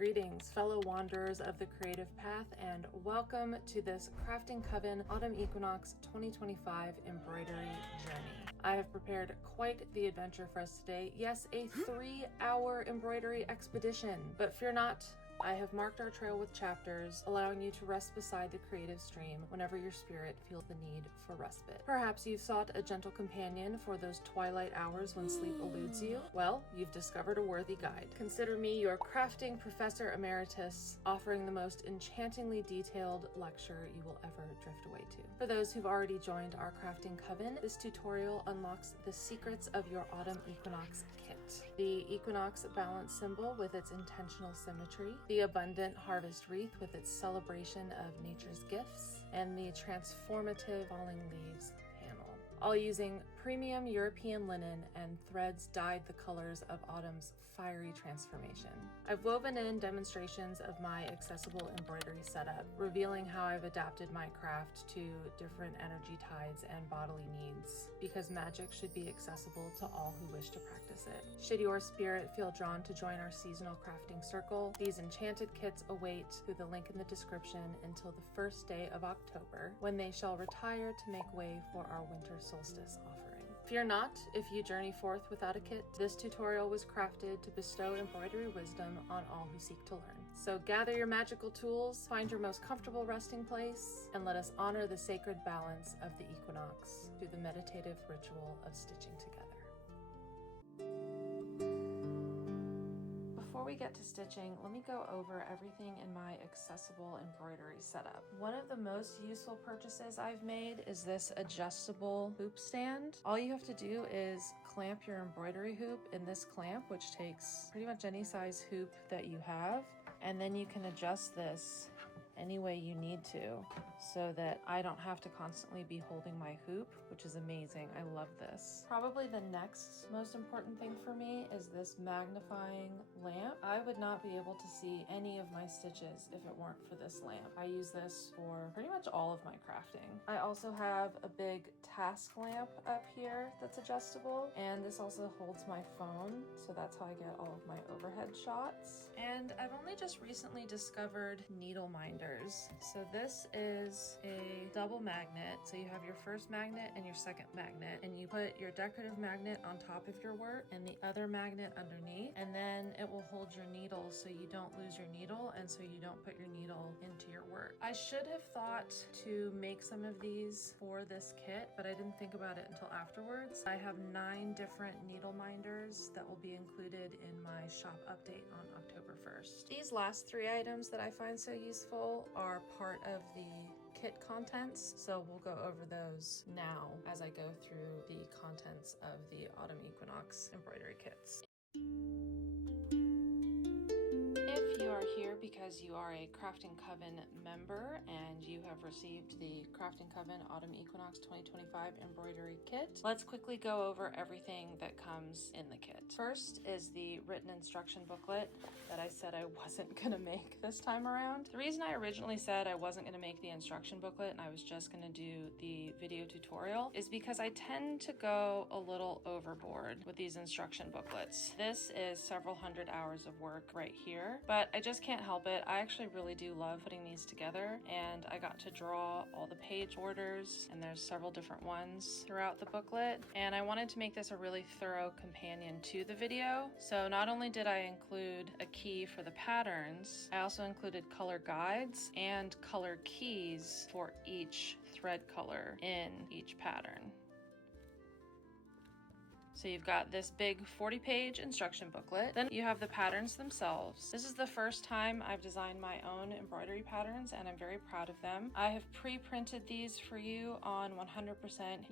Greetings, fellow wanderers of the creative path, and welcome to this Crafting Coven Autumn Equinox 2025 embroidery journey. I have prepared quite the adventure for us today. Yes, a 3-hour embroidery expedition, but fear not. I have marked our trail with chapters, allowing you to rest beside the creative stream whenever your spirit feels the need for respite. Perhaps you've sought a gentle companion for those twilight hours when sleep eludes you. Well, you've discovered a worthy guide. Consider me your crafting professor emeritus, offering the most enchantingly detailed lecture you will ever drift away to. For those who've already joined our crafting coven, this tutorial unlocks the secrets of your Autumn Equinox kit. The Equinox Balance Symbol with its intentional symmetry, the abundant Harvest Wreath with its celebration of nature's gifts, and the transformative Falling Leaves panel, all using premium European linen and threads dyed the colors of autumn's fiery transformation. I've woven in demonstrations of my accessible embroidery setup, revealing how I've adapted my craft to different energy tides and bodily needs, because magic should be accessible to all who wish to practice it. Should your spirit feel drawn to join our seasonal crafting circle, these enchanted kits await through the link in the description until the first day of October, when they shall retire to make way for our winter solstice offering. Fear not if you journey forth without a kit. This tutorial was crafted to bestow embroidery wisdom on all who seek to learn. So gather your magical tools, find your most comfortable resting place, and let us honor the sacred balance of the equinox through the meditative ritual of stitching together. Before we get to stitching, let me go over everything in my accessible embroidery setup. One of the most useful purchases I've made is this adjustable hoop stand. All you have to do is clamp your embroidery hoop in this clamp, which takes pretty much any size hoop that you have, and then you can adjust this any way you need to so that I don't have to constantly be holding my hoop, which is amazing. I love this. Probably the next most important thing for me is this magnifying lamp. I would not be able to see any of my stitches if it weren't for this lamp. I use this for pretty much all of my crafting. I also have a big task lamp up here that's adjustable, and this also holds my phone, so that's how I get all of my overhead shots. And I've only just recently discovered needle minders. So this is a double magnet. So you have your first magnet and your second magnet, and you put your decorative magnet on top of your work and the other magnet underneath, and then it will hold your needle so you don't lose your needle and so you don't put your needle into your work. I should have thought to make some of these for this kit, but I didn't think about it until afterwards. I have 9 different needle minders that will be included in my shop update on October 1st. These last 3 items that I find so useful are part of the kit contents, so we'll go over those now as I go through the contents of the Autumn Equinox embroidery kits. If you are here because you are a Crafting Coven member and you have received the Crafting Coven Autumn Equinox 2025 embroidery kit, let's quickly go over everything that comes in the kit. First is the written instruction booklet that I said I wasn't gonna make this time around. The reason I originally said I wasn't gonna make the instruction booklet and I was just gonna do the video tutorial is because I tend to go a little overboard with these instruction booklets. This is several hundred hours of work right here, but I just can't help it. I actually really do love putting these together, and I got to draw all the page orders, and there's several different ones throughout the booklet, and I wanted to make this a really thorough companion to the video. So not only did I include a key for the patterns, I also included color guides and color keys for each thread color in each pattern. So you've got this big 40-page instruction booklet. Then you have the patterns themselves. This is the first time I've designed my own embroidery patterns, and I'm very proud of them. I have pre-printed these for you on 100%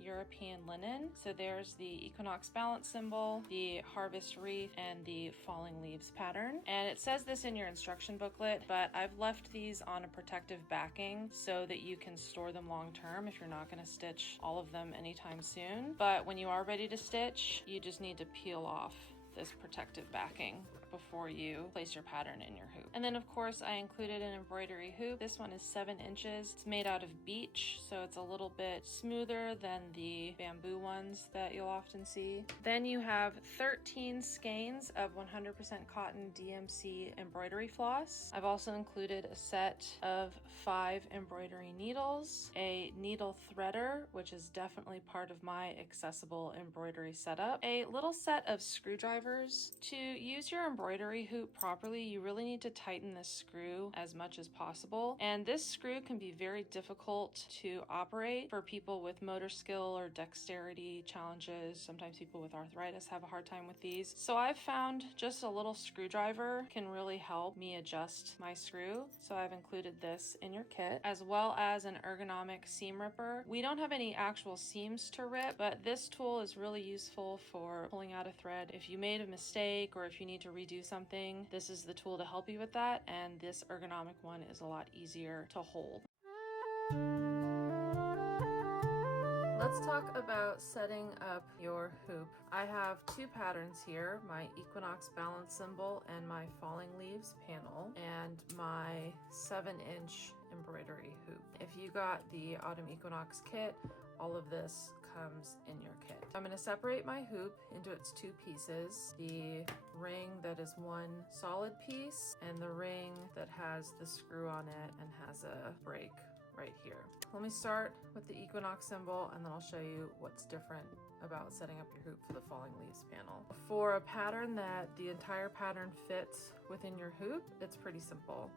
European linen. So there's the Equinox Balance Symbol, the Harvest Wreath, and the Falling Leaves pattern. And it says this in your instruction booklet, but I've left these on a protective backing so that you can store them long term if you're not going to stitch all of them anytime soon. But when you are ready to stitch, you just need to peel off this protective backing. before you place your pattern in your hoop. And then of course I included an embroidery hoop. This one is 7 inches. It's made out of beech, so it's a little bit smoother than the bamboo ones that you'll often see. Then you have 13 skeins of 100% cotton DMC embroidery floss. I've also included a set of 5 embroidery needles, a needle threader, which is definitely part of my accessible embroidery setup, a little set of screwdrivers. To use your embroidery hoop properly, you really need to tighten this screw as much as possible, and this screw can be very difficult to operate for people with motor skill or dexterity challenges. Sometimes people with arthritis have a hard time with these. So I've found just a little screwdriver can really help me adjust my screw. So I've included this in your kit, as well as an ergonomic seam ripper. We don't have any actual seams to rip, but this tool is really useful for pulling out a thread. If you made a mistake or if you need to redo something, this is the tool to help you with that, and this ergonomic one is a lot easier to hold. Let's talk about setting up your hoop. I have 2 patterns here, my Equinox Balance Symbol and my Falling Leaves panel, and my 7-inch embroidery hoop. If you got the Autumn Equinox kit, all of this comes in your kit. I'm going to separate my hoop into its 2 pieces, the ring that is one solid piece and the ring that has the screw on it and has a break right here. Let me start with the Equinox symbol, and then I'll show you what's different about setting up your hoop for the Falling Leaves panel. For a pattern that the entire pattern fits within your hoop, it's pretty simple.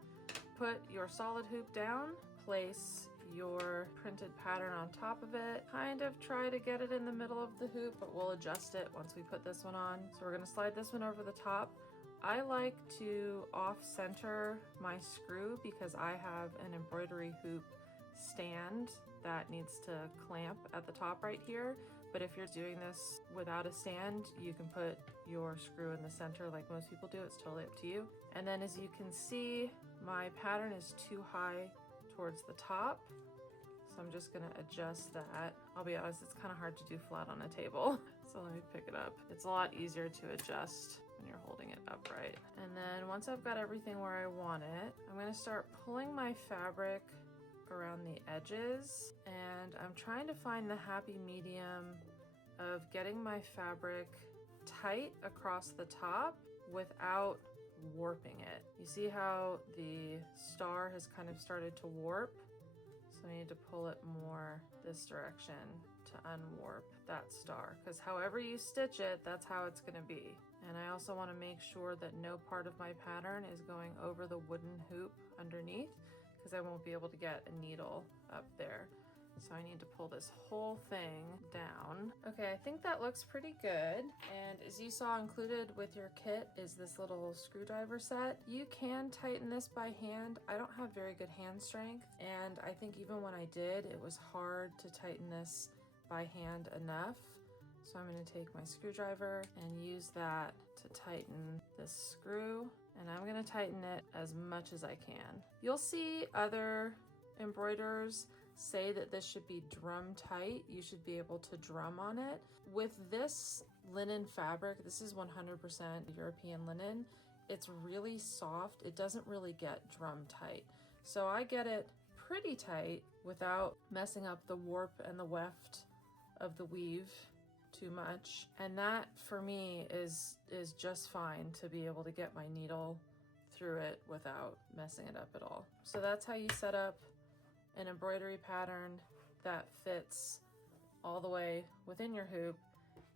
Put your solid hoop down, place your printed pattern on top of it, kind of try to get it in the middle of the hoop, but we'll adjust it once we put this one on. So we're going to slide this one over the top. I like to off-center my screw because I have an embroidery hoop stand that needs to clamp at the top right here, but if you're doing this without a stand, you can put your screw in the center like most people do. It's totally up to you. And then as you can see, my pattern is too high towards the top, so I'm just gonna adjust that. I'll be honest, it's kind of hard to do flat on a table, so let me pick it up. It's a lot easier to adjust when you're holding it upright. And then once I've got everything where I want it, I'm gonna start pulling my fabric around the edges, and I'm trying to find the happy medium of getting my fabric tight across the top without warping it. You see how the star has kind of started to warp? So I need to pull it more this direction to unwarp that star, because however you stitch it, that's how it's going to be. And I also want to make sure that no part of my pattern is going over the wooden hoop underneath, because I won't be able to get a needle up there. So I need to pull this whole thing down. Okay, I think that looks pretty good. And as you saw, included with your kit is this little screwdriver set. You can tighten this by hand. I don't have very good hand strength, and I think even when I did, it was hard to tighten this by hand enough. So I'm going to take my screwdriver and use that to tighten this screw, and I'm going to tighten it as much as I can. You'll see other embroiderers say that this should be drum tight. You should be able to drum on it. With this linen fabric, this is 100% European linen. It's really soft. It doesn't really get drum tight. So I get it pretty tight without messing up the warp and the weft of the weave too much. And that for me is just fine to be able to get my needle through it without messing it up at all. So that's how you set up an embroidery pattern that fits all the way within your hoop.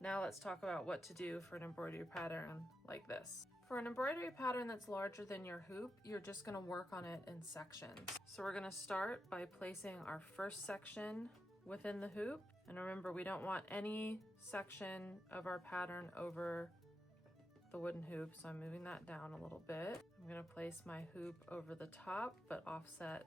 Now let's talk about what to do for an embroidery pattern like this. For an embroidery pattern that's larger than your hoop, you're just going to work on it in sections. So we're going to start by placing our first section within the hoop. And remember, we don't want any section of our pattern over the wooden hoop, so I'm moving that down a little bit. I'm going to place my hoop over the top, but offset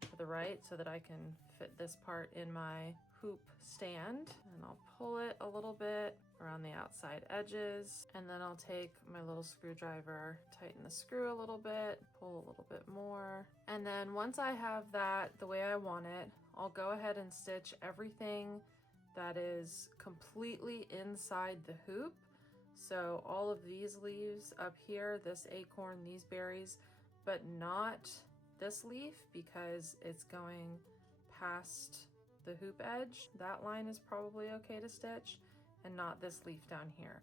to the right so that I can fit this part in my hoop stand. And I'll pull it a little bit around the outside edges, and then I'll take my little screwdriver, tighten the screw a little bit, pull a little bit more. And then once I have that the way I want it, I'll go ahead and stitch everything that is completely inside the hoop So all of these leaves up here, this acorn, these berries, but not this leaf because it's going past the hoop edge. That line is probably okay to stitch, and not this leaf down here.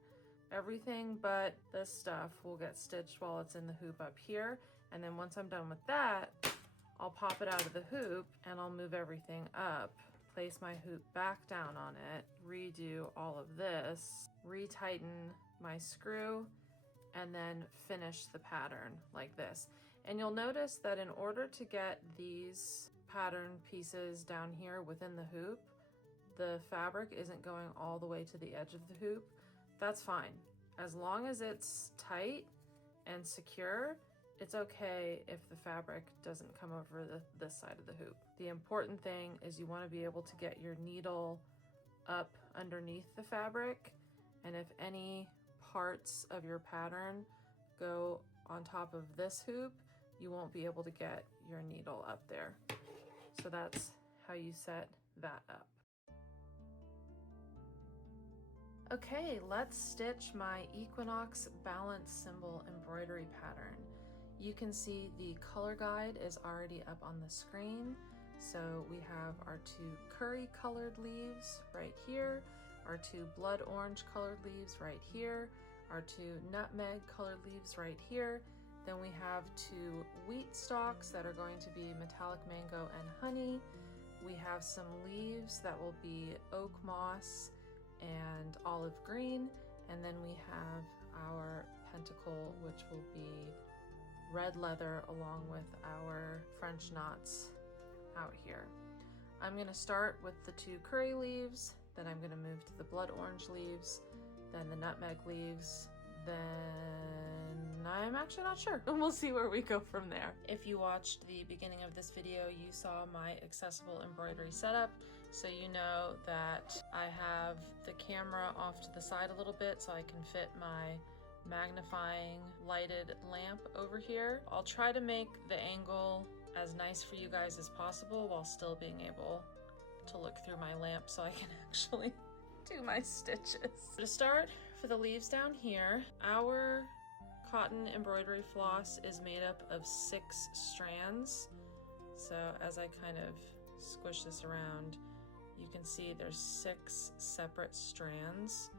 Everything but this stuff will get stitched while it's in the hoop up here. And then once I'm done with that, I'll pop it out of the hoop and I'll move everything up, place my hoop back down on it, redo all of this, retighten my screw, and then finish the pattern like this. And you'll notice that in order to get these pattern pieces down here within the hoop, the fabric isn't going all the way to the edge of the hoop. That's fine. As long as it's tight and secure, it's okay if the fabric doesn't come over this side of the hoop. The important thing is you want to be able to get your needle up underneath the fabric, and if any parts of your pattern go on top of this hoop, you won't be able to get your needle up there. So that's how you set that up. Okay, let's stitch my Equinox Balance Symbol embroidery pattern. You can see the color guide is already up on the screen. So we have our 2 curry colored leaves right here, our 2 blood orange colored leaves right here, our 2 nutmeg colored leaves right here. Then we have 2 wheat stalks that are going to be metallic mango and honey. We have some leaves that will be oak moss and olive green. And then we have our pentacle, which will be red leather along with our French knots out here. I'm gonna start with the 2 curry leaves, then I'm gonna move to the blood orange leaves, then the nutmeg leaves, then I'm actually not sure. And we'll see where we go from there. If you watched the beginning of this video, you saw my accessible embroidery setup. So you know that I have the camera off to the side a little bit so I can fit my magnifying lighted lamp over here. I'll try to make the angle as nice for you guys as possible while still being able to look through my lamp so I can actually do my stitches. To start, for the leaves down here, our cotton embroidery floss is made up of 6 strands. So as I kind of squish this around, you can see there's 6 separate strands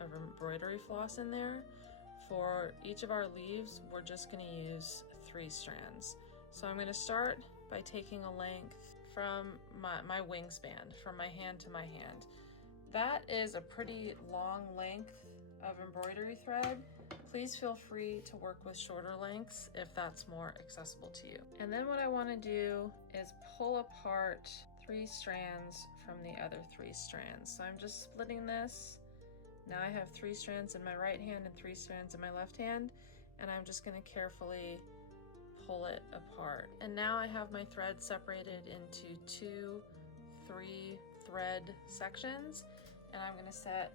of embroidery floss in there. For each of our leaves, we're just going to use 3 strands. So I'm going to start by taking a length from my wingspan, from my hand to my hand. That is a pretty long length of embroidery thread. Please feel free to work with shorter lengths if that's more accessible to you. And then what I want to do is pull apart 3 strands from the other 3 strands. So I'm just splitting this. Now I have 3 strands in my right hand and 3 strands in my left hand, and I'm just going to carefully pull it apart. And now I have my thread separated into 2 3 thread sections, and I'm going to set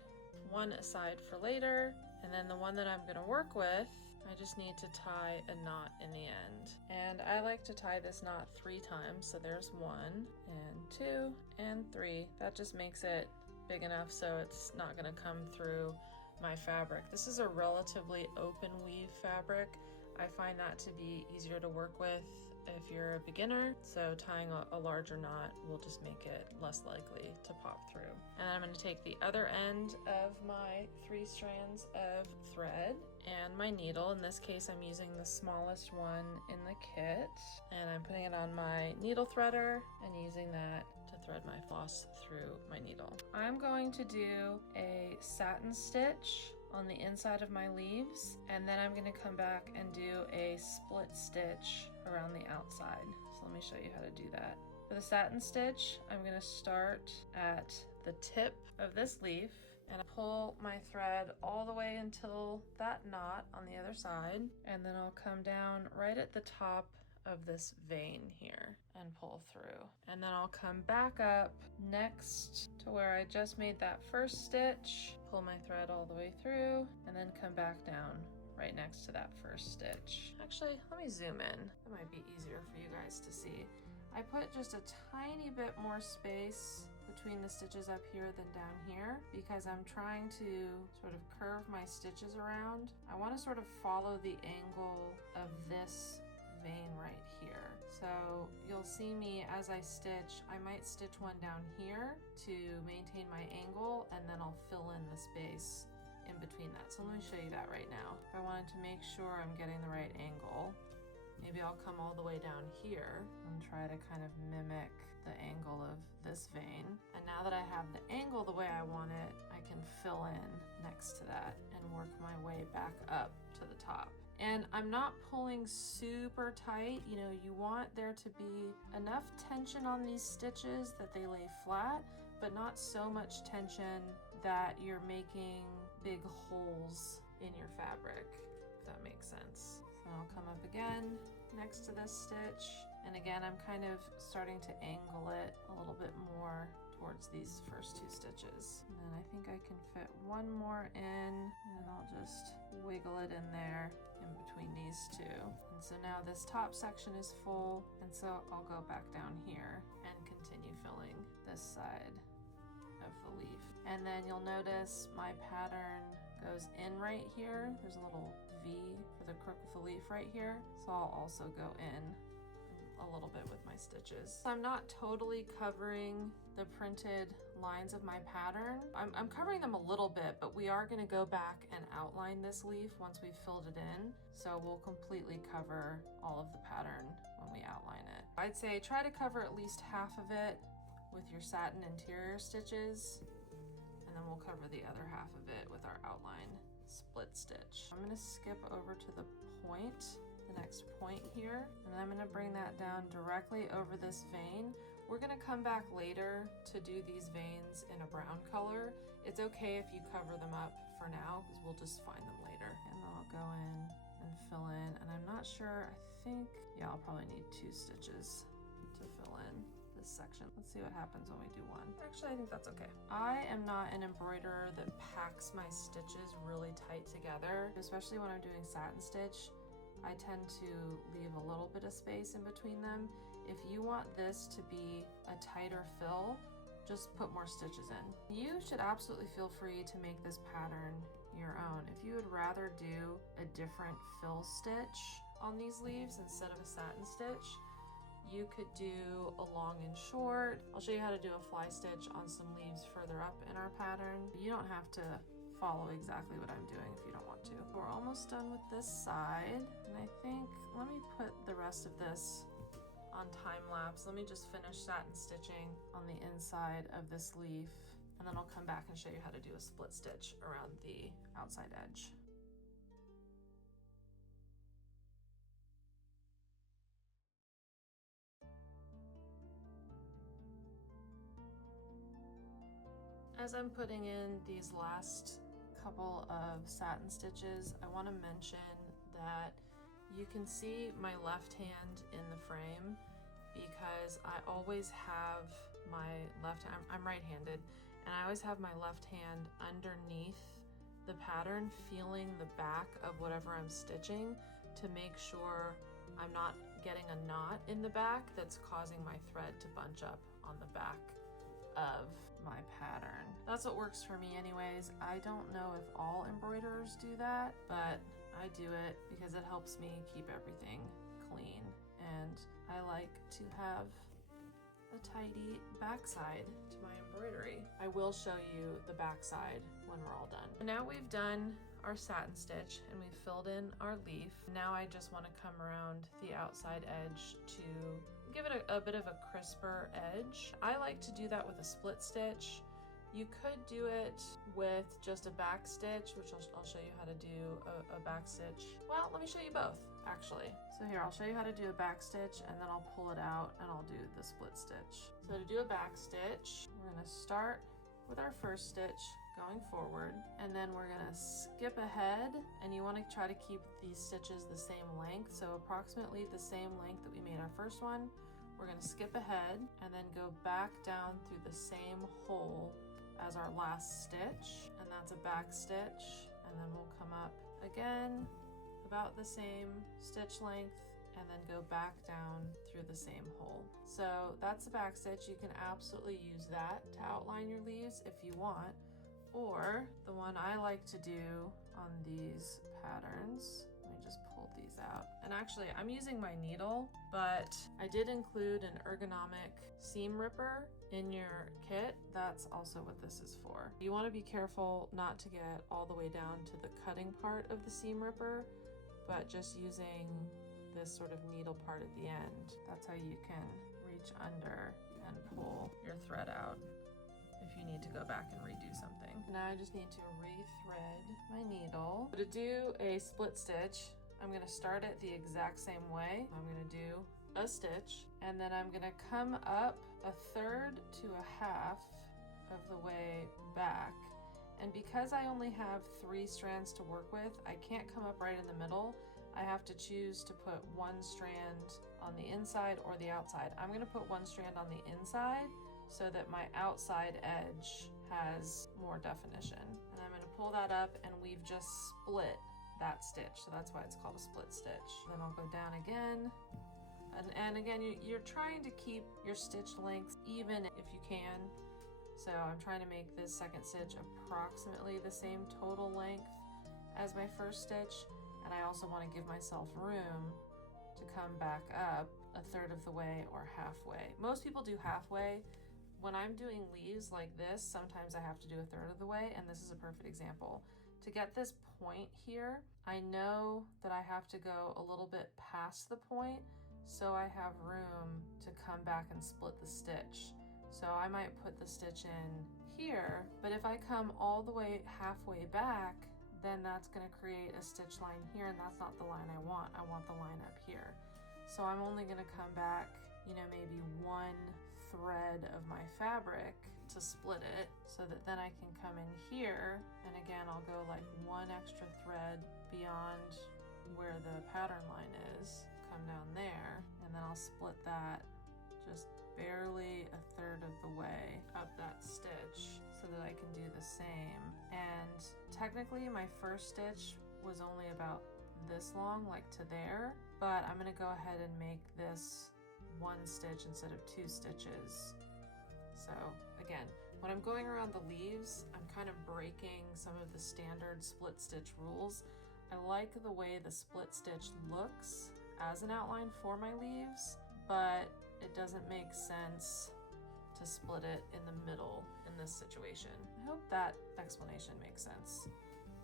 one aside for later, and then the one that I'm going to work with, I just need to tie a knot in the end. And I like to tie this knot 3 times, so there's 1 and 2 and 3. That just makes it big enough so it's not going to come through my fabric. This is a relatively open weave fabric. I find that to be easier to work with if you're a beginner, so tying a larger knot will just make it less likely to pop through. And then I'm going to take the other end of my 3 strands of thread and my needle. In this case, I'm using the smallest one in the kit, and I'm putting it on my needle threader and using that to thread my floss through my needle. I'm going to do a satin stitch on the inside of my leaves, and then I'm going to come back and do a split stitch around the outside. So let me show you how to do that. For the satin stitch, I'm going to start at the tip of this leaf and I pull my thread all the way until that knot on the other side, and then I'll come down right at the top of this vein here and pull through. And then I'll come back up next to where I just made that first stitch, pull my thread all the way through, and then come back down right next to that first stitch. Actually, let me zoom in. That might be easier for you guys to see. I put just a tiny bit more space between the stitches up here than down here because I'm trying to sort of curve my stitches around. I want to sort of follow the angle of this vein right here. So you'll see me as I stitch, I might stitch one down here to maintain my angle, and then I'll fill in the space in between that. So let me show you that right now. If I wanted to make sure I'm getting the right angle, maybe I'll come all the way down here and try to kind of mimic the angle of this vein. And now that I have the angle the way I want it, I can fill in next to that and work my way back up to the top. And I'm not pulling super tight. You know, you want there to be enough tension on these stitches that they lay flat, but not so much tension that you're making big holes in your fabric, if that makes sense. So I'll come up again next to this stitch. And again, I'm kind of starting to angle it a little bit more towards these first two stitches. And then I think I can fit one more in, and I'll just wiggle it in there in between these two. And so now this top section is full, and so I'll go back down here and continue filling this side of the leaf. And then you'll notice my pattern goes in right here. There's a little V for the crook of the leaf right here. So I'll also go in a little bit with my stitches. So I'm not totally covering the printed lines of my pattern. I'm covering them a little bit, but we are gonna go back and outline this leaf once we've filled it in. So we'll completely cover all of the pattern when we outline it. I'd say try to cover at least half of it with your satin interior stitches, and then we'll cover the other half of it with our outline split stitch. I'm gonna skip over to the point, the next point here, and I'm gonna bring that down directly over this vein. We're gonna come back later to do these veins in a brown color. It's okay if you cover them up for now because we'll just find them later. And then I'll go in and fill in, and I'm not sure, I think, yeah, I'll probably need 2 stitches to fill in this section. Let's see what happens when we do one. Actually, I think that's okay. I am not an embroiderer that packs my stitches really tight together, especially when I'm doing satin stitch. I tend to leave a little bit of space in between them. If you want this to be a tighter fill, just put more stitches in. You should absolutely feel free to make this pattern your own. If you would rather do a different fill stitch on these leaves instead of a satin stitch, you could do a long and short. I'll show you how to do a fly stitch on some leaves further up in our pattern. You don't have to follow exactly what I'm doing if you don't want to. We're almost done with this side, and I think, let me put the rest of this on time lapse. Let me just finish satin stitching on the inside of this leaf, and then I'll come back and show you how to do a split stitch around the outside edge. As I'm putting in these last couple of satin stitches, I want to mention that you can see my left hand in the frame because I always have my left hand, I'm right-handed, and I always have my left hand underneath the pattern, feeling the back of whatever I'm stitching to make sure I'm not getting a knot in the back that's causing my thread to bunch up on the back of my pattern. That's what works for me anyways. I don't know if all embroiderers do that, but I do it because it helps me keep everything clean, and I like to have a tidy backside to my embroidery. I will show you the backside when we're all done. Now we've done our satin stitch and we've filled in our leaf. Now I just want to come around the outside edge to give it a bit of a crisper edge. I like to do that with a split stitch. You could do it with just a back stitch, which I'll show you how to do a back stitch. Well, let me show you both, actually. So here, I'll show you how to do a back stitch, and then I'll pull it out and I'll do the split stitch. So to do a back stitch, we're gonna start with our first stitch going forward, and then we're gonna skip ahead, and you wanna try to keep these stitches the same length. So approximately the same length that we made our first one. We're gonna skip ahead and then go back down through the same hole as our last stitch, and that's a back stitch, and then we'll come up again about the same stitch length and then go back down through the same hole. So that's the back stitch. You can absolutely use that to outline your leaves if you want, or the one I like to do on these patterns. Let me just pull these out. And actually, I'm using my needle, but I did include an ergonomic seam ripper in your kit. That's also what this is for. You want to be careful not to get all the way down to the cutting part of the seam ripper, but just using this sort of needle part at the end. That's how you can reach under and pull your thread out if you need to go back and redo something. Now I just need to rethread my needle. To do a split stitch, I'm gonna start it the exact same way. I'm gonna do a stitch, and then I'm gonna come up 1/3 to 1/2 of the way back. And because I only have 3 strands to work with, I can't come up right in the middle. I have to choose to put one strand on the inside or the outside. I'm gonna put one strand on the inside so that my outside edge has more definition. And I'm gonna pull that up, and we've just split that stitch. So that's why it's called a split stitch. Then I'll go down again. And again, you're trying to keep your stitch lengths even if you can. So I'm trying to make this second stitch approximately the same total length as my first stitch. And I also want to give myself room to come back up 1/3 of the way or halfway. Most people do halfway. When I'm doing leaves like this, sometimes I have to do 1/3 of the way, and this is a perfect example. To get this point here, I know that I have to go a little bit past the point, so I have room to come back and split the stitch. So I might put the stitch in here, but if I come all the way halfway back, then that's gonna create a stitch line here, and that's not the line I want. I want the line up here. So I'm only gonna come back, maybe 1 thread of my fabric to split it, so that then I can come in here, and again, I'll go like 1 extra thread beyond where the pattern line is, come down there, and then I'll split that just barely 1/3 of the way up that stitch so that I can do the same. And technically my first stitch was only about this long, like to there, but I'm gonna go ahead and make this 1 stitch instead of 2 stitches. So again, when I'm going around the leaves, I'm kind of breaking some of the standard split stitch rules. I like the way the split stitch looks as an outline for my leaves, but it doesn't make sense to split it in the middle in this situation. I hope that explanation makes sense.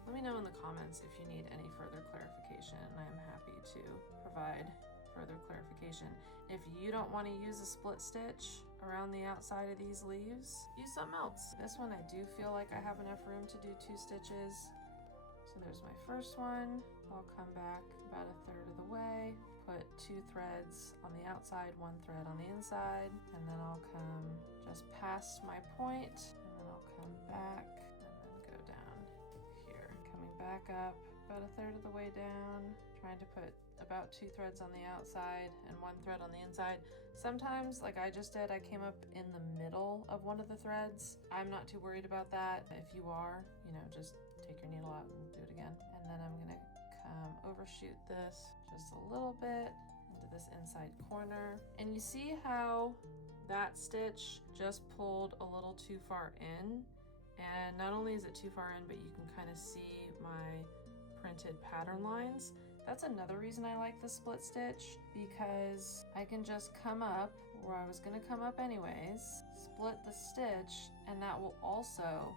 Let me know in the comments if you need any further clarification. I am happy to provide further clarification. If you don't want to use a split stitch around the outside of these leaves, use something else. This one I do feel like I have enough room to do 2 stitches. So there's my first one. I'll come back about 1/3 of the way, put 2 threads on the outside, 1 thread on the inside, and then I'll come just past my point, and then I'll come back and then go down here. Coming back up about 1/3 of the way down, trying to put about 2 threads on the outside and 1 thread on the inside. Sometimes, like I just did, I came up in the middle of one of the threads. I'm not too worried about that. If you are, just take your needle out and do it again. And then I'm gonna come overshoot this just a little bit into this inside corner. And you see how that stitch just pulled a little too far in? And not only is it too far in, but you can kind of see my printed pattern lines. That's another reason I like the split stitch, because I can just come up where I was gonna come up anyways, split the stitch, and that will also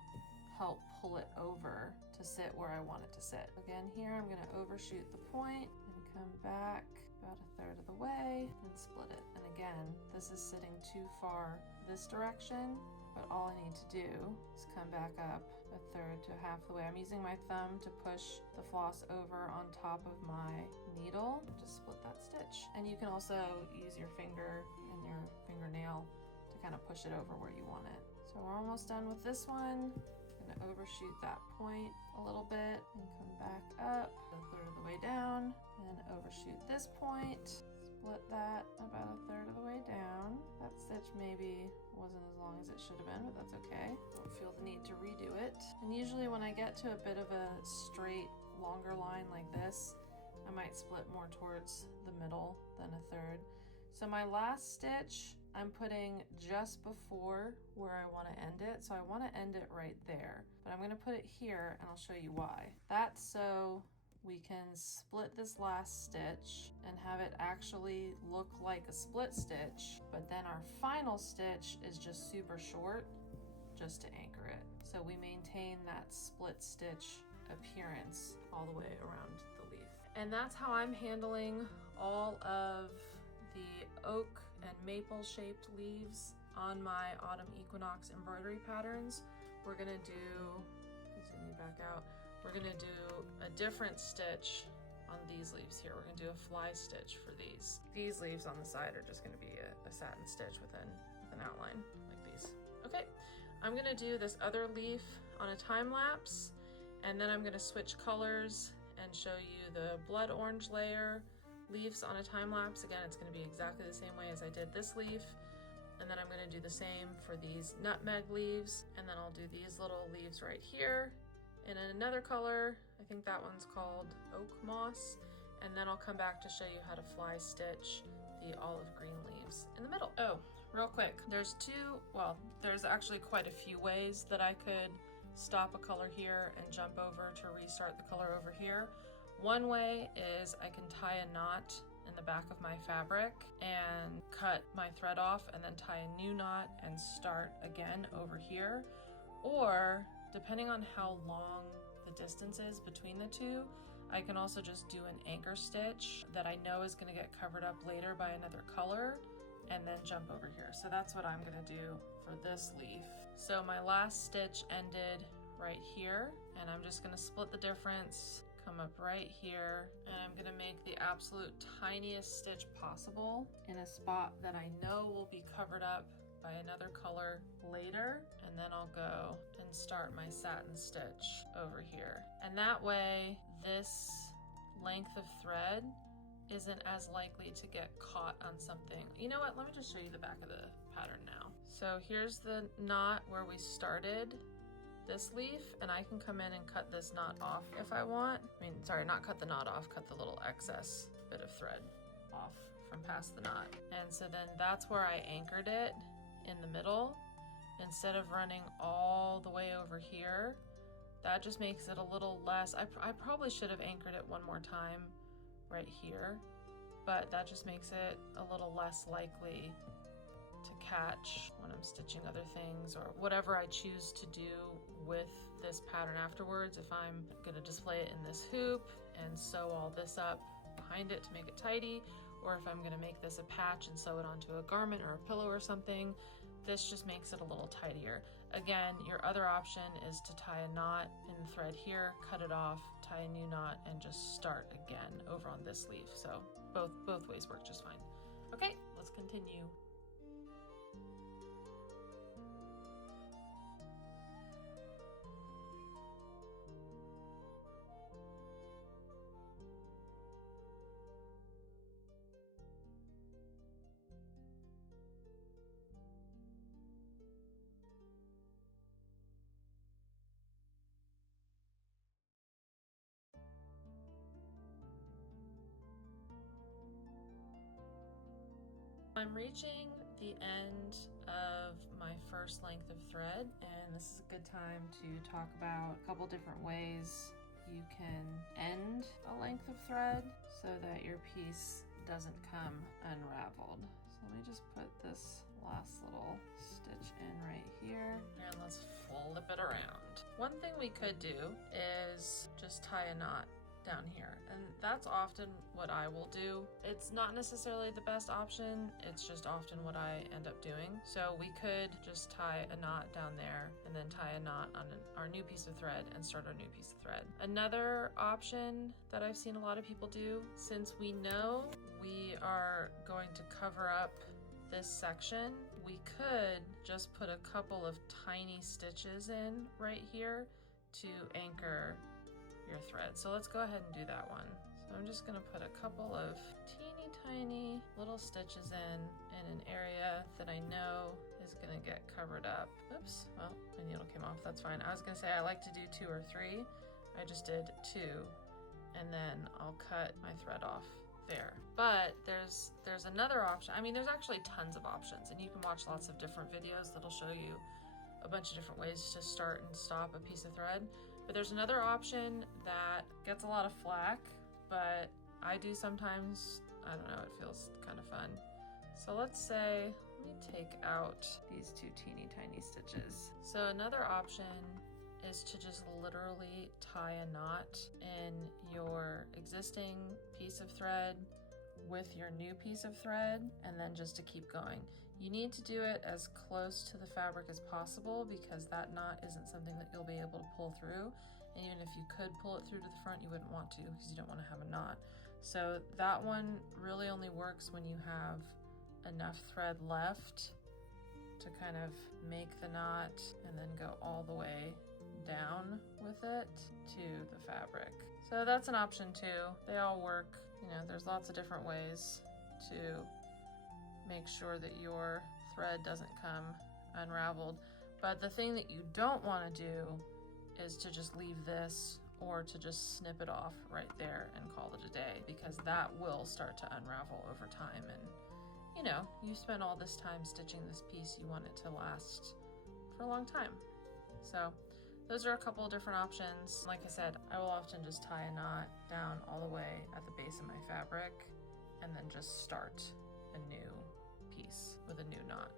help pull it over to sit where I want it to sit. Again, here I'm gonna overshoot the point and come back about 1/3 of the way and split it. And again, this is sitting too far this direction, but all I need to do is come back up 1/3 to 1/2 the way. I'm using my thumb to push the floss over on top of my needle to split that stitch. And you can also use your finger and your fingernail to kind of push it over where you want it. So we're almost done with this one. I'm gonna overshoot that point a little bit and come back up 1/3 of the way down and overshoot this point. Split that about 1/3 of the way down. That stitch maybe wasn't as long as it should have been, but that's okay. Don't feel the need to redo it. And usually when I get to a bit of a straight, longer line like this, I might split more towards the middle than a third. So my last stitch, I'm putting just before where I want to end it. So I want to end it right there, but I'm going to put it here and I'll show you why. That's so we can split this last stitch and have it actually look like a split stitch, but then our final stitch is just super short just to anchor it. So we maintain that split stitch appearance all the way around the leaf. And that's how I'm handling all of the oak and maple shaped leaves on my Autumn Equinox embroidery patterns. We're gonna do, zoom me back out, we're gonna do a different stitch on these leaves here. We're gonna do a fly stitch for these. These leaves on the side are just gonna be a satin stitch with an outline like these. Okay, I'm gonna do this other leaf on a time lapse, and then I'm gonna switch colors and show you the blood orange layer leaves on a time lapse. Again, it's gonna be exactly the same way as I did this leaf. And then I'm gonna do the same for these nutmeg leaves. And then I'll do these little leaves right here in another color. I think that one's called oak moss. And then I'll come back to show you how to fly stitch the olive green leaves in the middle. Oh, real quick, there's actually quite a few ways that I could stop a color here and jump over to restart the color over here. One way is I can tie a knot in the back of my fabric and cut my thread off and then tie a new knot and start again over here. Or depending on how long the distance is between the two, I can also just do an anchor stitch that I know is going to get covered up later by another color and then jump over here. So that's what I'm going to do for this leaf. So my last stitch ended right here, and I'm just going to split the difference, come up right here, and I'm going to make the absolute tiniest stitch possible in a spot that I know will be covered up by another color later, and then I'll go and start my satin stitch over here. And that way this length of thread isn't as likely to get caught on something. You know what, let me just show you the back of the pattern now. So here's the knot where we started this leaf, and I can come in and cut this knot off if I want. I mean, sorry, not cut the knot off, cut the little excess bit of thread off from past the knot. And so then that's where I anchored it in the middle. Instead of running all the way over here, that just makes it a little less, I probably should have anchored it one more time right here, but that just makes it a little less likely to catch when I'm stitching other things or whatever I choose to do with this pattern afterwards. If I'm going to display it in this hoop and sew all this up behind it to make it tidy, or if I'm going to make this a patch and sew it onto a garment or a pillow or something, this just makes it a little tidier. Again, your other option is to tie a knot in the thread here, cut it off, tie a new knot, and just start again over on this leaf. So both ways work just fine. Okay, let's continue. I'm reaching the end of my first length of thread, and this is a good time to talk about a couple different ways you can end a length of thread so that your piece doesn't come unraveled. So let me just put this last little stitch in right here, and let's flip it around. One thing we could do is just tie a knot down here, and that's often what I will do. It's not necessarily the best option, it's just often what I end up doing. So we could just tie a knot down there and then tie a knot on our new piece of thread and start our new piece of thread. Another option that I've seen a lot of people do, since we know we are going to cover up this section, we could just put a couple of tiny stitches in right here to anchor your thread. So let's go ahead and do that one. So I'm just going to put a couple of teeny tiny little stitches in an area that I know is going to get covered up. Oops, well, my needle came off, that's fine. I was going to say I like to do 2 or 3. I just did 2, and then I'll cut my thread off there. But there's another option. I mean, there's actually tons of options, and you can watch lots of different videos that'll show you a bunch of different ways to start and stop a piece of thread. But there's another option that gets a lot of flack, but I do sometimes. I don't know, it feels kind of fun. So let's say, let me take out these two teeny tiny stitches. So another option is to just literally tie a knot in your existing piece of thread with your new piece of thread, and then just to keep going. You need to do it as close to the fabric as possible, because that knot isn't something that you'll be able to pull through. And even if you could pull it through to the front, you wouldn't want to, because you don't want to have a knot. So that one really only works when you have enough thread left to kind of make the knot and then go all the way down with it to the fabric. So that's an option too. They all work. You know, there's lots of different ways to make sure that your thread doesn't come unraveled. But the thing that you don't want to do is to just leave this, or to just snip it off right there and call it a day, because that will start to unravel over time. And you know, you spent all this time stitching this piece, you want it to last for a long time. So those are a couple of different options. Like I said, I will often just tie a knot down all the way at the base of my fabric, and then just start a new piece with a new knot.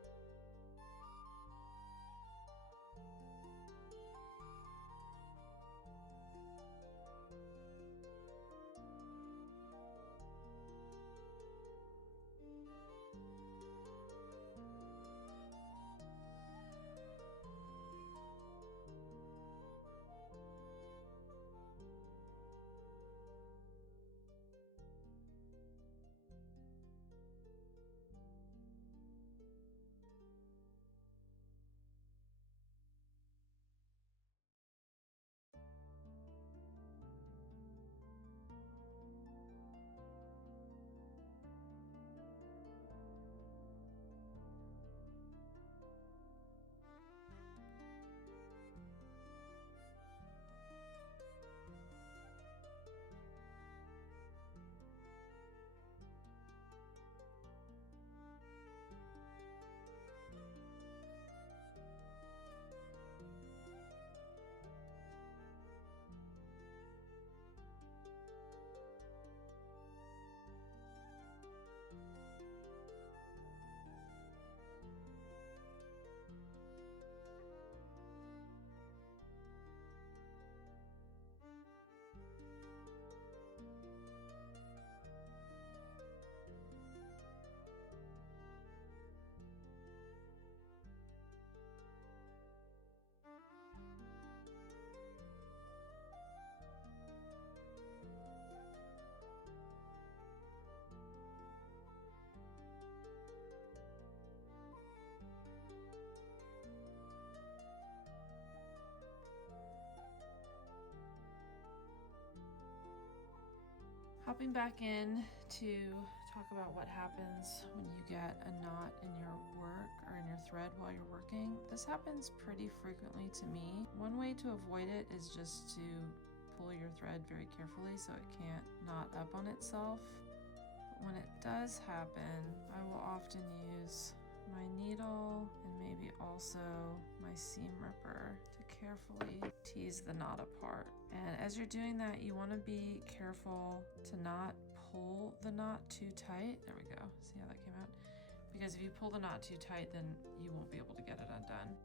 Hopping back in to talk about what happens when you get a knot in your work or in your thread while you're working. This happens pretty frequently to me. One way to avoid it is just to pull your thread very carefully so it can't knot up on itself. But when it does happen, I will often use my needle and maybe also my seam ripper to carefully tease the knot apart. And as you're doing that, you want to be careful to not pull the knot too tight. There we go. See how that came out? Because if you pull the knot too tight, then you won't be able to get it undone.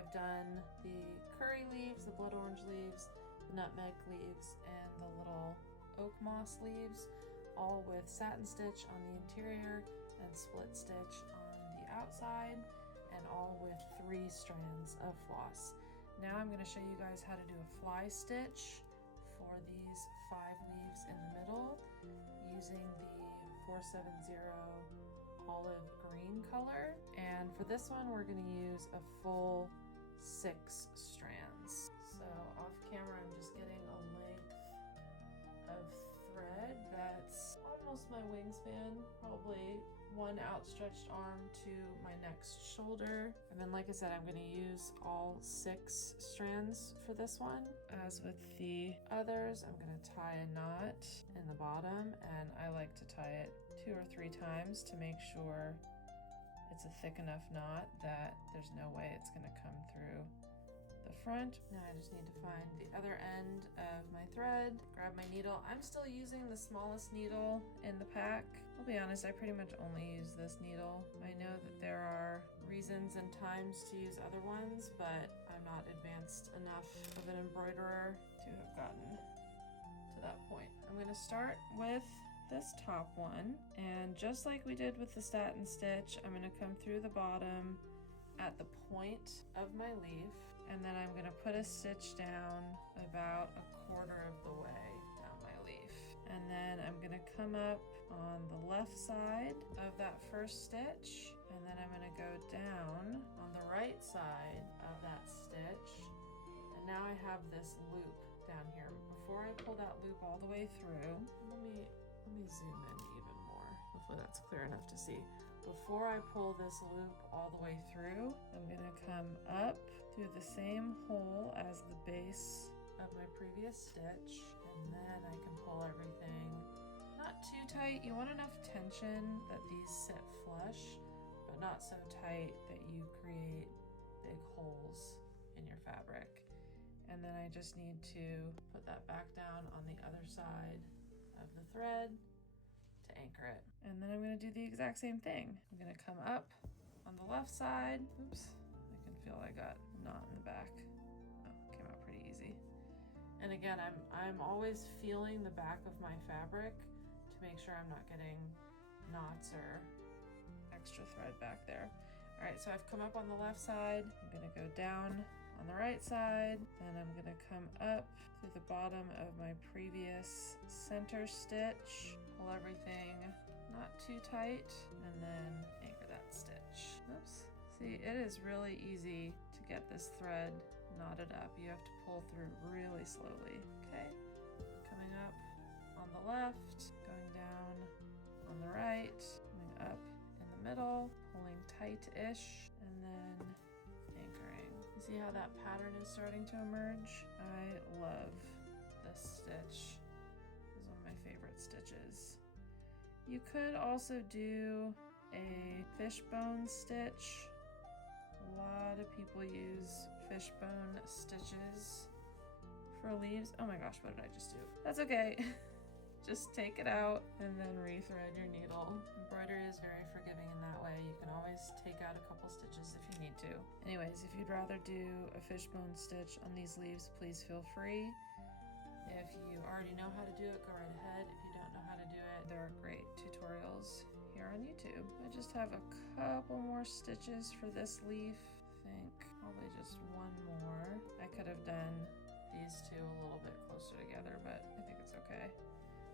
I've done the curry leaves, the blood orange leaves, the nutmeg leaves, and the little oak moss leaves, all with satin stitch on the interior and split stitch on the outside, and all with 3 strands of floss. Now I'm going to show you guys how to do a fly stitch for these 5 leaves in the middle using the 470 olive green color. And for this one, we're going to use a full 6 strands. So off camera, I'm just getting a length of thread that's almost my wingspan, probably one outstretched arm to my next shoulder. And then, like I said, I'm going to use all 6 strands for this one. As with the others, I'm going to tie a knot in the bottom, and I like to tie it 2 or 3 times to make sure it's a thick enough knot that there's no way it's going to come through the front. Now I just need to find the other end of my thread, grab my needle. I'm still using the smallest needle in the pack. I'll be honest, I pretty much only use this needle. I know that there are reasons and times to use other ones, but I'm not advanced enough of an embroiderer to have gotten to that point. I'm going to start with this top one, and just like we did with the satin stitch, I'm going to come through the bottom at the point of my leaf, and then I'm going to put a stitch down about 1/4 of the way down my leaf, and then I'm going to come up on the left side of that first stitch, and then I'm going to go down on the right side of that stitch, and now I have this loop down here. Before I pull that loop all the way through, let me zoom in even more. Hopefully that's clear enough to see. Before I pull this loop all the way through, I'm going to come up through the same hole as the base of my previous stitch, and then I can pull everything not too tight. You want enough tension that these sit flush, but not so tight that you create big holes in your fabric. And then I just need to put that back down on the other side of the thread to anchor it. And then I'm going to do the exact same thing. I'm going to come up on the left side. Oops, I can feel I got a knot in the back. Oh, came out pretty easy. And again, I'm always feeling the back of my fabric to make sure I'm not getting knots or extra thread back there. All right, so I've come up on the left side. I'm going to go down on the right side, and I'm going to come up through the bottom of my previous center stitch, pull everything not too tight, and then anchor that stitch. Oops. See, it is really easy to get this thread knotted up. You have to pull through really slowly. Okay, coming up on the left, going down on the right, coming up in the middle, pulling tight-ish, and then anchoring. You see how that pattern is starting to emerge? I love this stitch. This is one of my favorite stitches. You could also do a fishbone stitch. A lot of people use fishbone stitches for leaves. Oh my gosh, what did I just do? That's okay. Just take it out and then rethread your needle. Embroidery is very forgiving in that way. You can always take out a couple stitches if you need to. Anyways, if you'd rather do a fishbone stitch on these leaves, please feel free. If you already know how to do it, go right ahead. If you don't know how to do it, there are great tutorials here on YouTube. I just have a couple more stitches for this leaf. I think probably just one more. I could have done these two a little bit closer together, but I think it's okay.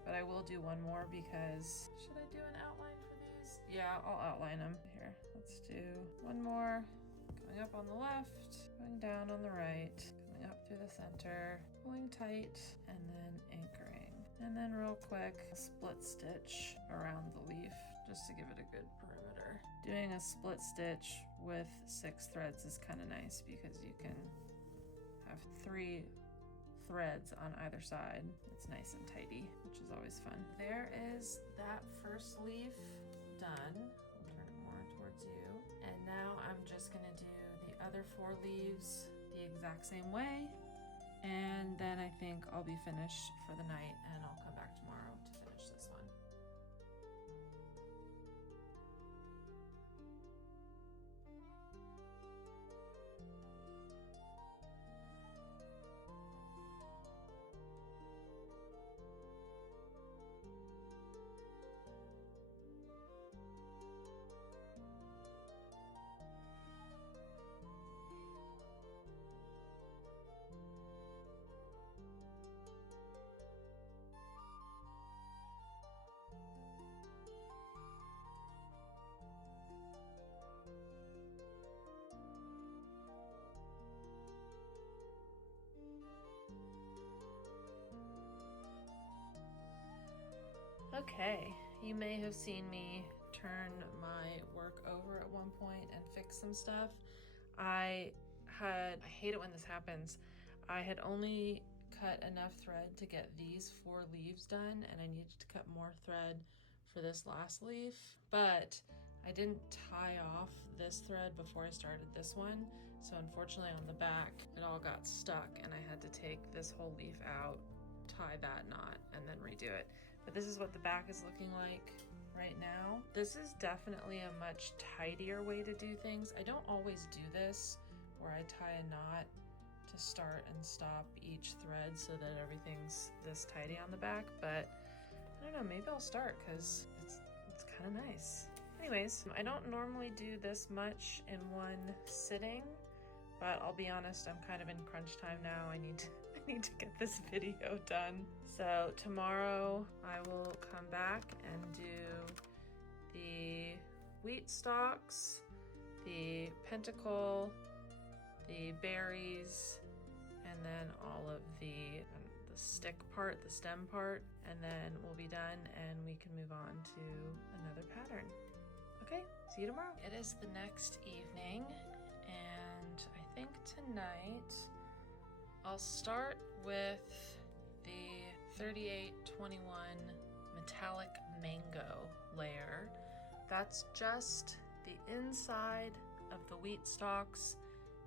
But I will do one more because, should I do an outline for these? Yeah, I'll outline them. Here, let's do one more. Coming up on the left, going down on the right, coming up through the center, pulling tight, and then anchoring. And then real quick, a split stitch around the leaf just to give it a good perimeter. Doing a split stitch with 6 threads is kind of nice because you can have 3 threads on either side. It's nice and tidy, which is always fun. There is that first leaf done. I'll turn it more towards you. And now I'm just gonna do the other 4 leaves the exact same way. And then I think I'll be finished for the night, and I'll come back tomorrow to finish this one. Okay, you may have seen me turn my work over at one point and fix some stuff. I hate it when this happens. I had only cut enough thread to get these 4 leaves done, and I needed to cut more thread for this last leaf, but I didn't tie off this thread before I started this one. So unfortunately on the back, it all got stuck and I had to take this whole leaf out, tie that knot, and then redo it. But this is what the back is looking like right now. This is definitely a much tidier way to do things. I don't always do this where I tie a knot to start and stop each thread so that everything's this tidy on the back, but I don't know, maybe I'll start because it's kind of nice. Anyways, I don't normally do this much in one sitting, but I'll be honest, I'm kind of in crunch time now. I need to get this video done. So tomorrow I will come back and do the wheat stalks, the pentacle, the berries, and then all of the stick part, the stem part, and then we'll be done and we can move on to another pattern. Okay, see you tomorrow. It is the next evening, and I think tonight I'll start with the 3821 metallic mango layer. That's just the inside of the wheat stalks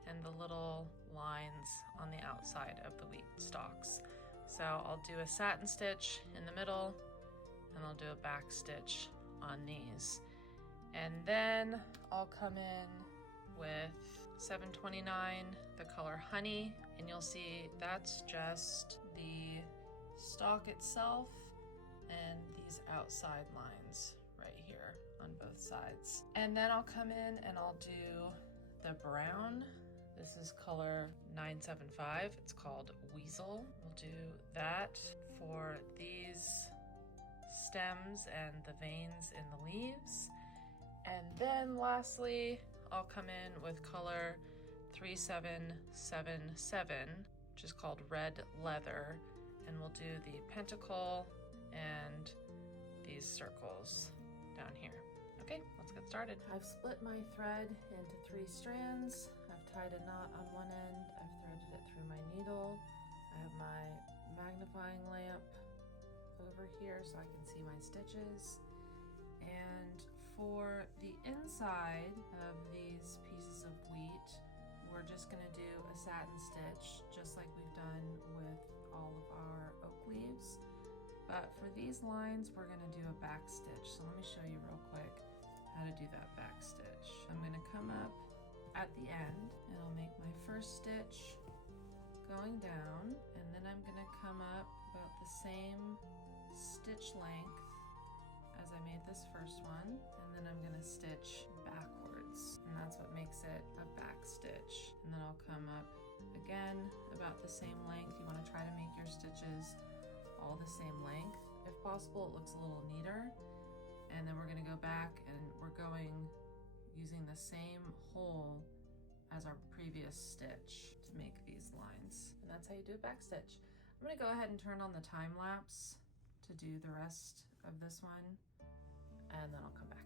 and the little lines on the outside of the wheat stalks. So I'll do a satin stitch in the middle and I'll do a back stitch on these. And then I'll come in with 729, the color Honey, and you'll see that's just the stalk itself and these outside lines right here on both sides. And then I'll come in and I'll do the brown. This is color 975. It's called Weasel. We'll do that for these stems and the veins in the leaves. And then lastly, I'll come in with color 3777, which is called Red Leather, and we'll do the pentacle and these circles down here. Okay, let's get started. I've split my thread into 3 strands. I've tied a knot on one end. I've threaded it through my needle. I have my magnifying lamp over here so I can see my stitches. And for the inside of these pieces of wheat, we're just gonna do a satin stitch, just like we've done with all of our oak leaves. But for these lines, we're gonna do a back stitch. So let me show you real quick how to do that back stitch. I'm gonna come up at the end and I'll make my first stitch going down, and then I'm gonna come up about the same stitch length as I made this first one, and then I'm gonna stitch backwards, and that's what makes it a back stitch. And then I'll come up again about the same length. You wanna try to make your stitches all the same length. If possible, it looks a little neater. And then we're gonna go back and we're going using the same hole as our previous stitch to make these lines. And that's how you do a back stitch. I'm gonna go ahead and turn on the time lapse to do the rest of this one, and then I'll come back.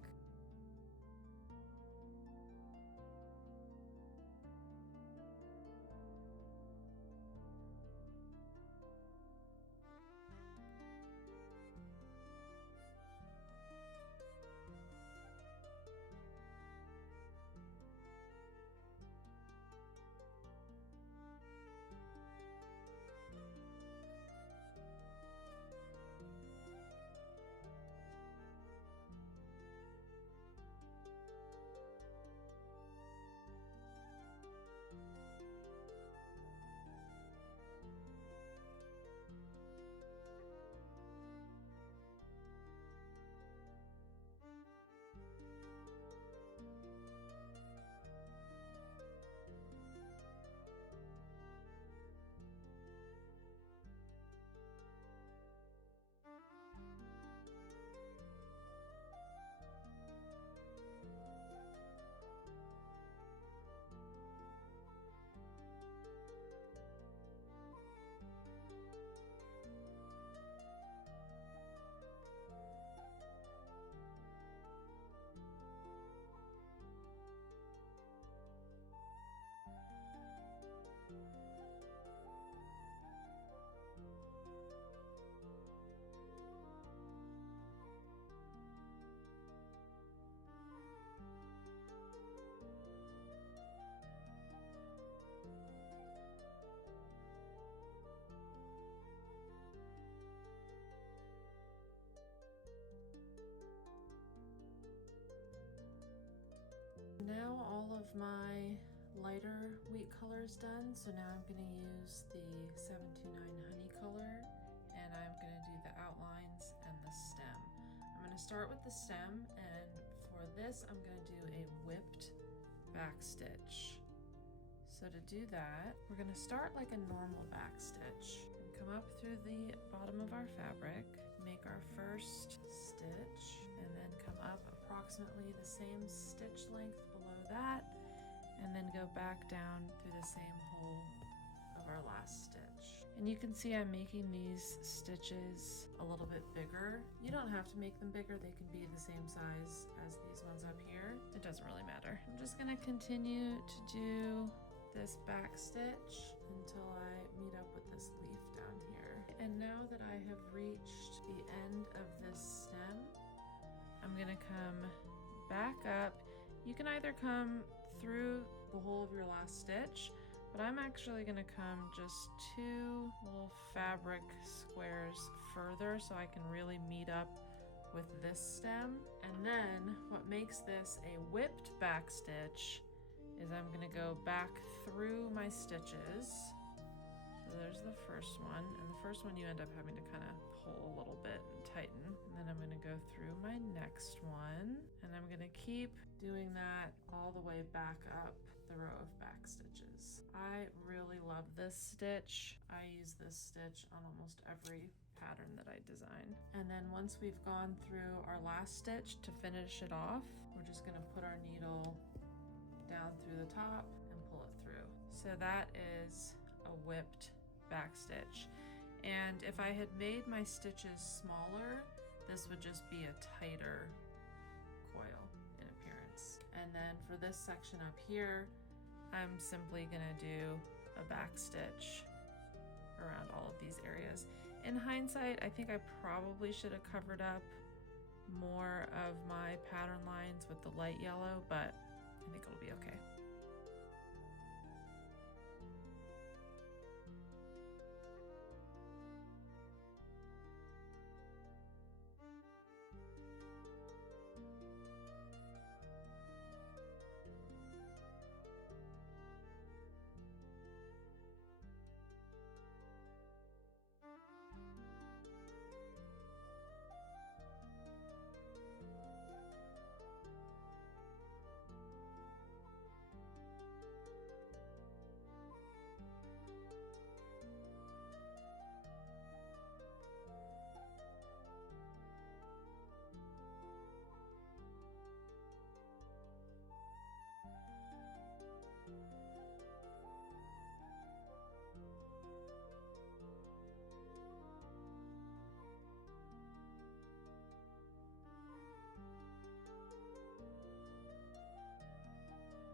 of my lighter wheat colors done. So now I'm gonna use the 729 honey color, and I'm gonna do the outlines and the stem. I'm gonna start with the stem, and for this I'm gonna do a whipped back stitch. So to do that, we're gonna start like a normal back stitch and come up through the bottom of our fabric, make our first stitch, and then come up approximately the same stitch length below that, and then go back down through the same hole of our last stitch. And you can see I'm making these stitches a little bit bigger. You don't have to make them bigger, they can be the same size as these ones up here. It doesn't really matter. I'm just gonna continue to do this back stitch until I meet up with this leaf down here. And now that I have reached the end of this stem, I'm gonna come back up. You can either come through the hole of your last stitch, but I'm actually gonna come just 2 little fabric squares further so I can really meet up with this stem. And then what makes this a whipped back stitch is I'm gonna go back through my stitches. So there's the first one, and the first one you end up having to kind of pull a little bit and tighten. And then I'm gonna go through my next one, and I'm gonna keep doing that all the way back up the row of back stitches. I really love this stitch. I use this stitch on almost every pattern that I design. And then once we've gone through our last stitch, to finish it off, we're just gonna put our needle down through the top and pull it through. So that is a whipped back stitch. And if I had made my stitches smaller, this would just be a tighter coil in appearance. And then for this section up here, I'm simply gonna do a back stitch around all of these areas. In hindsight, I think I probably should have covered up more of my pattern lines with the light yellow, but I think it'll be okay.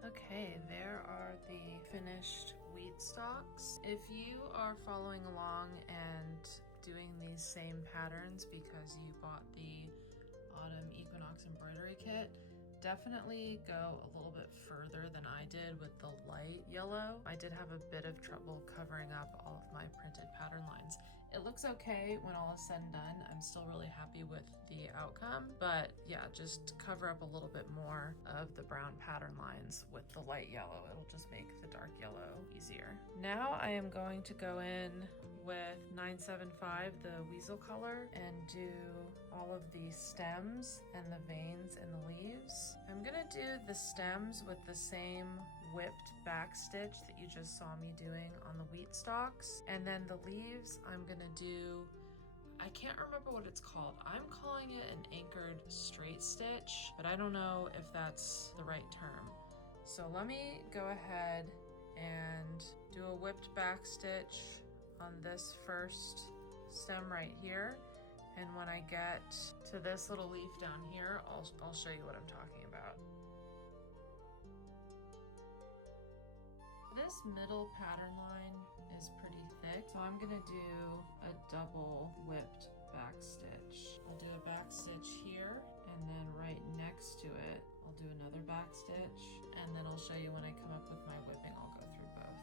Okay, there are the finished wheat stalks. If you are following along and doing these same patterns because you bought the Autumn Equinox embroidery kit, definitely go a little bit further than I did with the light yellow. I did have a bit of trouble covering up all of my printed pattern lines. It looks okay when all is said and done. I'm still really happy with the outcome, but yeah, just cover up a little bit more of the brown pattern lines with the light yellow. It'll just make the dark yellow easier. Now I am going to go in with 975, the weasel color, and do all of the stems and the veins and the leaves. I'm gonna do the stems with the same whipped back stitch that you just saw me doing on the wheat stalks, and then the leaves I'm gonna do, I can't remember what it's called. I'm calling it an anchored straight stitch, but I don't know if that's the right term. So let me go ahead and do a whipped back stitch on this first stem right here, and when I get to this little leaf down here, I'll show you what I'm talking about. This middle pattern line is pretty thick, so I'm gonna do a double whipped back stitch. I'll do a back stitch here, and then right next to it, I'll do another back stitch, and then I'll show you when I come up with my whipping, I'll go through both.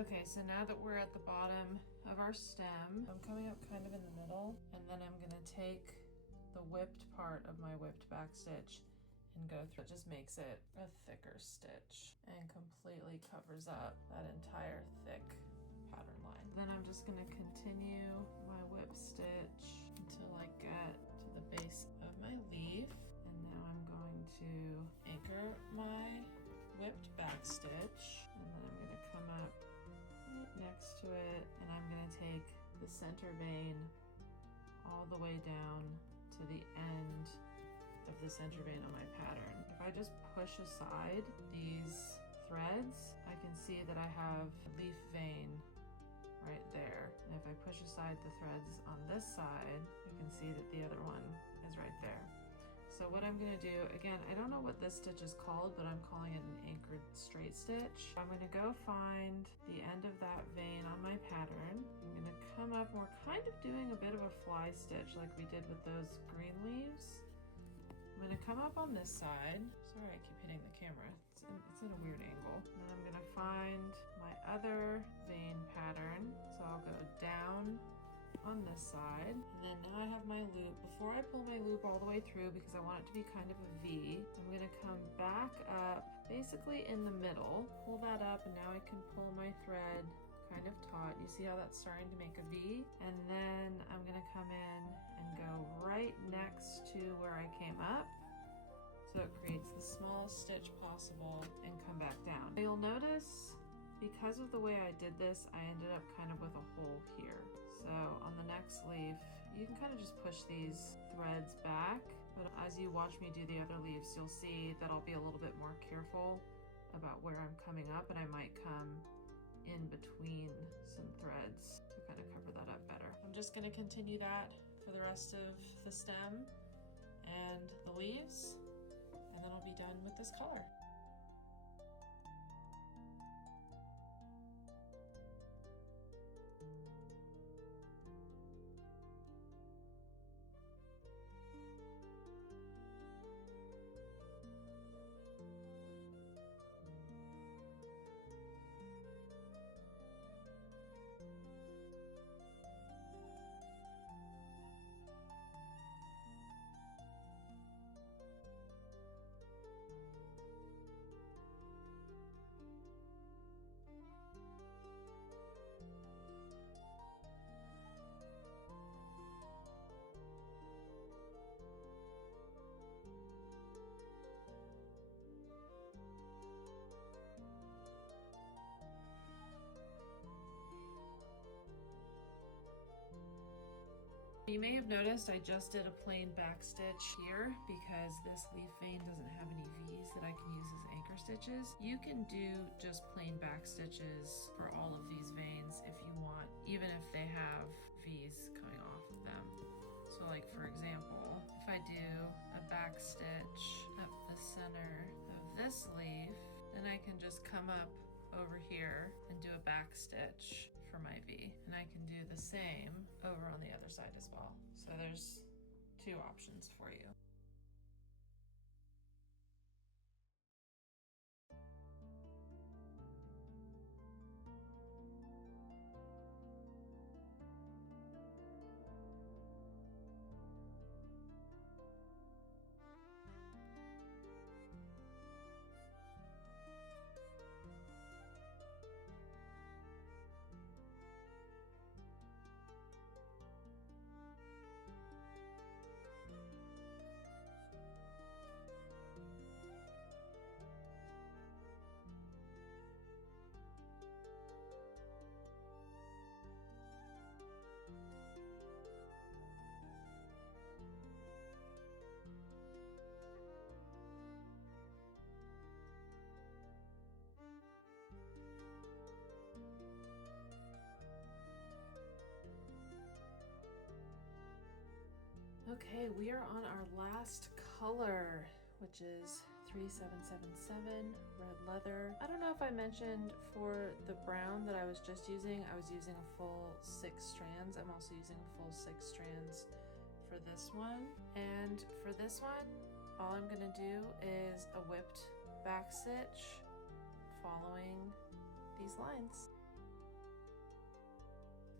Okay, so now that we're at the bottom of our stem, I'm coming up kind of in the middle, and then I'm gonna take the whipped part of my whipped back stitch and go through. It just makes it a thicker stitch and completely covers up that entire thick pattern line. Then I'm just going to continue my whip stitch until I get to the base of my leaf. And now I'm going to anchor my whipped back stitch, and then I'm going to come up right next to it, and I'm going to take the center vein all the way down to the end of the center vein on my pattern. If I just push aside these threads, I can see that I have a leaf vein right there. And if I push aside the threads on this side, I can see that the other one is right there. So what I'm gonna do, again, I don't know what this stitch is called, but I'm calling it an anchored straight stitch. I'm gonna go find the end of that vein on my pattern. I'm gonna come up, we're kind of doing a bit of a fly stitch like we did with those green leaves. I'm gonna come up on this side. Sorry, I keep hitting the camera. It's in a weird angle. And then I'm gonna find my other vein pattern. So I'll go down on this side. And then now I have my loop. Before I pull my loop all the way through, because I want it to be kind of a V, I'm gonna come back up basically in the middle, pull that up, and now I can pull my thread kind of taut. You see how that's starting to make a V? And then I'm gonna come in and go right next to where I came up. So it creates the smallest stitch possible and come back down. You'll notice because of the way I did this, I ended up kind of with a hole here. So on the next leaf, you can kind of just push these threads back, but as you watch me do the other leaves, you'll see that I'll be a little bit more careful about where I'm coming up, and I might come in between some threads to kind of cover that up better. I'm just going to continue that for the rest of the stem and the leaves, and then I'll be done with this color. You may have noticed I just did a plain back stitch here because this leaf vein doesn't have any V's that I can use as anchor stitches. You can do just plain back stitches for all of these veins if you want, even if they have V's coming off of them. So like for example, if I do a back stitch up the center of this leaf, then I can just come up over here and do a back stitch for my V, and I can do the same over on the other side as well. So there's two options for you. Okay, we are on our last color, which is 3777 red leather. I don't know if I mentioned for the brown that I was just using, I was using a full 6 strands. I'm also using a full 6 strands for this one. And for this one, all I'm gonna do is a whipped back stitch following these lines.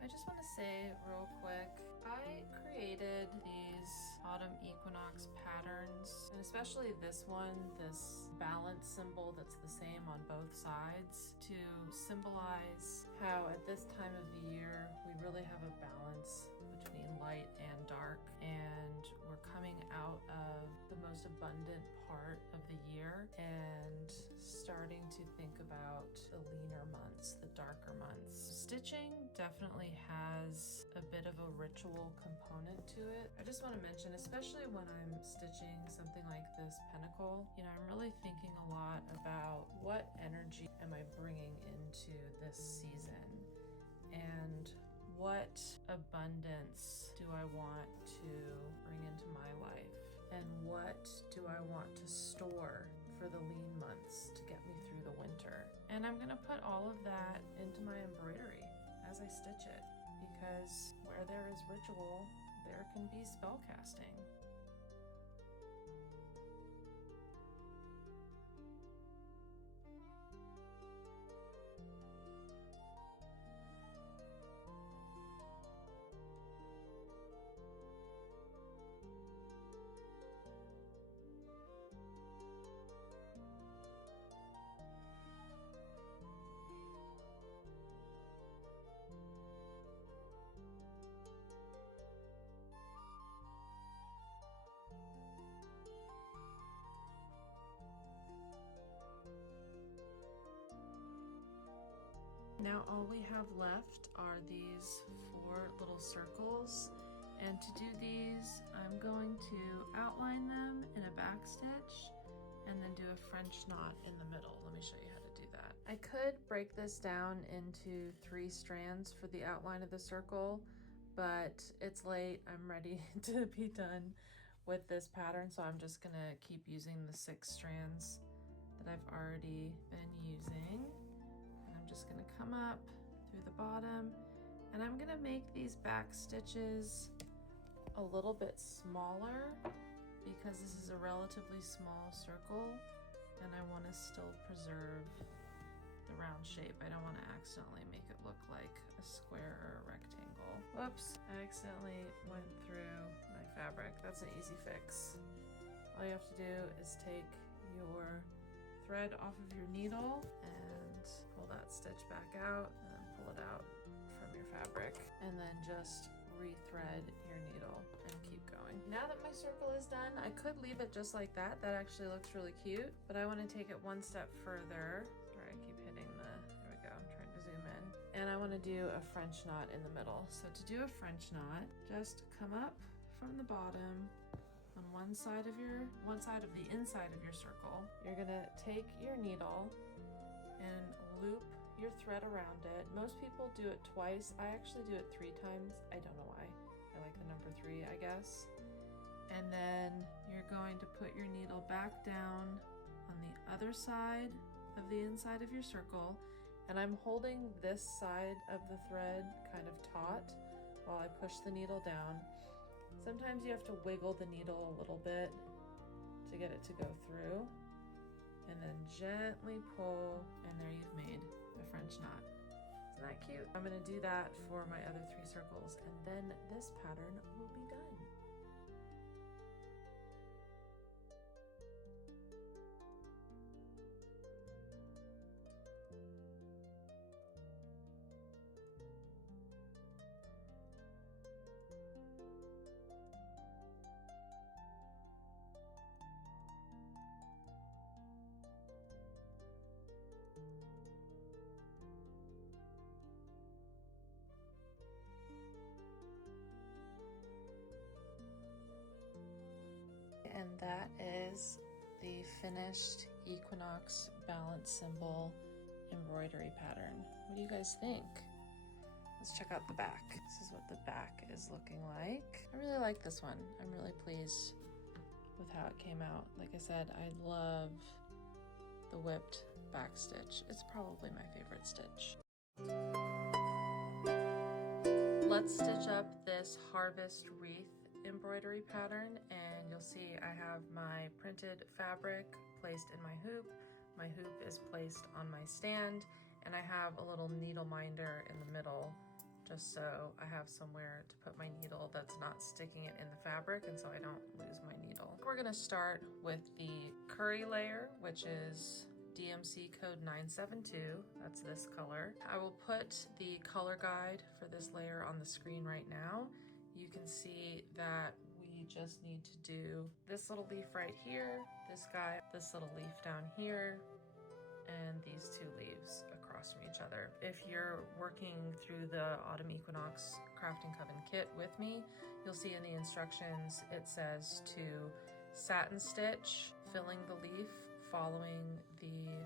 I just want to say real quick, I created these Autumn Equinox patterns, and especially this one, this balance symbol that's the same on both sides, to symbolize how at this time of the year we really have a balance between light and dark, and we're coming out of the most abundant part of the year and starting to think about the leaner months, the darker months. Stitching definitely has a bit of a ritual component to it. I just want to mention, especially when I'm stitching something like this pentacle, I'm really thinking a lot about what energy am I bringing into this season, and what abundance do I want to bring into my life, and what do I want to store for the lean months to get me through the winter. And I'm going to put all of that into my embroidery as I stitch it, because where there is ritual, there can be spell casting. Now all we have left are these 4 little circles, and to do these I'm going to outline them in a back stitch and then do a French knot in the middle. Let me show you how to do that. I could break this down into 3 strands for the outline of the circle, but it's late. I'm ready to be done with this pattern, so I'm just gonna keep using the 6 strands that I've already been using. I'm just going to come up through the bottom, and I'm going to make these back stitches a little bit smaller because this is a relatively small circle and I want to still preserve the round shape. I don't want to accidentally make it look like a square or a rectangle. Whoops, I accidentally went through my fabric. That's an easy fix. All you have to do is take your thread off of your needle and pull that stitch back out, and then pull it out from your fabric, and then just rethread your needle and keep going. Now that my circle is done, I could leave it just like that. That actually looks really cute, but I want to take it one step further. Sorry, I keep hitting there we go, I'm trying to zoom in. And I want to do a French knot in the middle. So to do a French knot, just come up from the bottom on one side of the inside of your circle. You're gonna take your needle and loop your thread around it. Most people do it twice. I actually do it 3 times. I don't know why. I like the number 3, I guess. And then you're going to put your needle back down on the other side of the inside of your circle. And I'm holding this side of the thread kind of taut while I push the needle down. Sometimes you have to wiggle the needle a little bit to get it to go through, and then gently pull, and there you've made a French knot. Isn't that cute? I'm gonna do that for my other 3 circles, and then this pattern will be done. And that is the finished Equinox Balance Symbol embroidery pattern. What do you guys think? Let's check out the back. This is what the back is looking like. I really like this one. I'm really pleased with how it came out. Like I said, I love the whipped back stitch. It's probably my favorite stitch. Let's stitch up this Harvest Wreath embroidery pattern, and you'll see I have my printed fabric placed in my hoop. My hoop is placed on my stand, and I have a little needle minder in the middle just so I have somewhere to put my needle that's not sticking it in the fabric and so I don't lose my needle. We're gonna start with the curry layer, which is DMC code 972, that's this color. I will put the color guide for this layer on the screen right now. You can see that we just need to do this little leaf right here, this guy, this little leaf down here, and these two leaves across from each other. If you're working through the Autumn Equinox Crafting Coven kit with me, you'll see in the instructions it says to satin stitch, filling the leaf, following the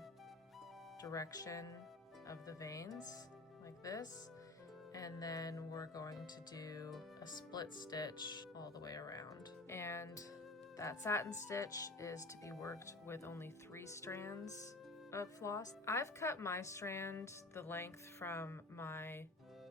direction of the veins like this, and then we're going to do a split stitch all the way around. And that satin stitch is to be worked with only 3 strands of floss. I've cut my strand the length from my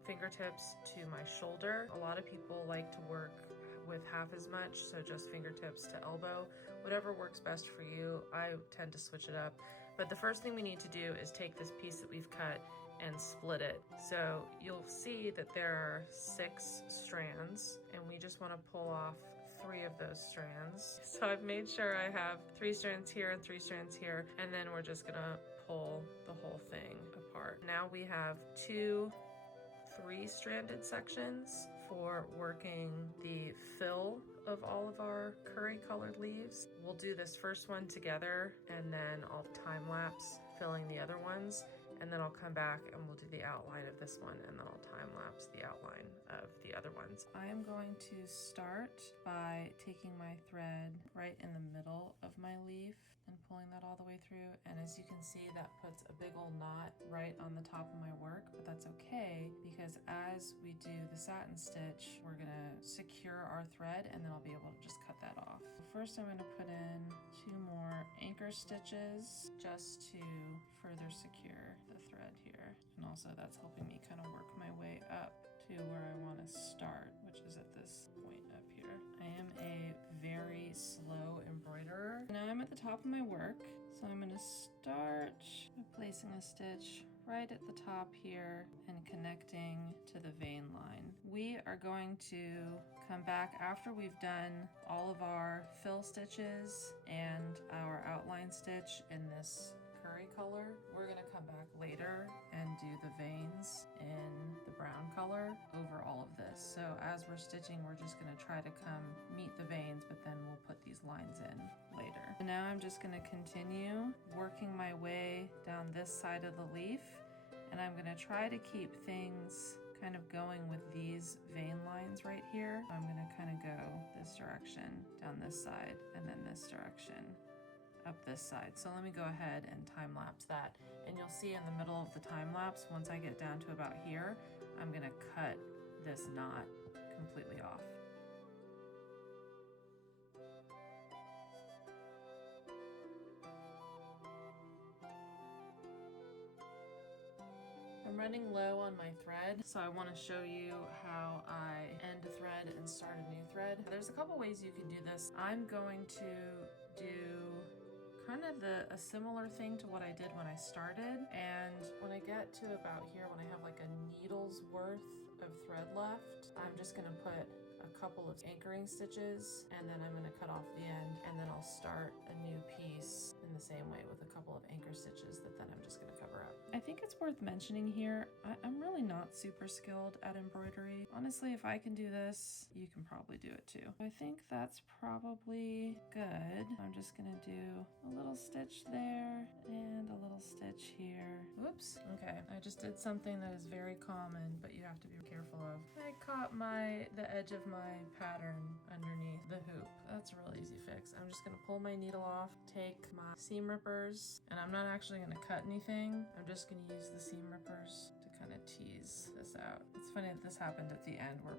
fingertips to my shoulder. A lot of people like to work with half as much, so just fingertips to elbow. Whatever works best for you. I tend to switch it up. But the first thing we need to do is take this piece that we've cut and split it. So you'll see that there are 6 strands, and we just want to pull off 3 of those strands. So I've made sure I have 3 strands here and 3 strands here, and then we're just gonna pull the whole thing apart. Now we have 2 3-stranded sections for working the fill of all of our curry colored leaves. We'll do this first one together and then I'll time lapse filling the other ones, and then I'll come back and we'll do the outline of this one, and then I'll time lapse the outline of the other ones. I am going to start by taking my thread right in the middle of my leaf and pulling that all the way through, and as you can see, that puts a big old knot right on the top of my work, but that's okay because as we do the satin stitch, we're gonna secure our thread and then I'll be able to just cut that off. First, I'm gonna put in 2 more anchor stitches just to further secure the thread here, and also that's helping me kind of work my way up to where I want to start, which is at this point up here. I am a very slow embroiderer. Now I'm at the top of my work, so I'm going to start by placing a stitch right at the top here and connecting to the vein line. We are going to come back after we've done all of our fill stitches and our outline stitch in this curry color. We're gonna come back later and do the veins in the brown color over all of this. So as we're stitching, we're just gonna try to come meet the veins, but then we'll put these lines in later. So now I'm just gonna continue working my way down this side of the leaf, and I'm gonna try to keep things kind of going with these vein lines right here. I'm gonna kind of go this direction down this side and then this direction up this side. So let me go ahead and time lapse that, and you'll see in the middle of the time lapse, once I get down to about here, I'm gonna cut this knot completely off. I'm running low on my thread, so I want to show you how I end a thread and start a new thread. There's a couple ways you can do this. I'm going to do kind of a similar thing to what I did when I started, and when I get to about here, when I have like a needle's worth of thread left, I'm just going to put a couple of anchoring stitches, and then I'm going to cut off the end, and then I'll start a new piece in the same way with a couple of anchor stitches that then I'm just going to cover up. I think it's worth mentioning here, I'm really not super skilled at embroidery. Honestly, if I can do this, you can probably do it too. I think that's probably good. I'm just going to do a little stitch there and a little stitch here. Whoops. Okay, I just did something that is very common, but you have to be careful of. I caught the edge of my pattern underneath the hoop. That's a real easy fix. I'm just gonna pull my needle off, take my seam rippers, and I'm not actually gonna cut anything. I'm just gonna use the seam rippers to kind of tease this out. It's funny that this happened at the end. We're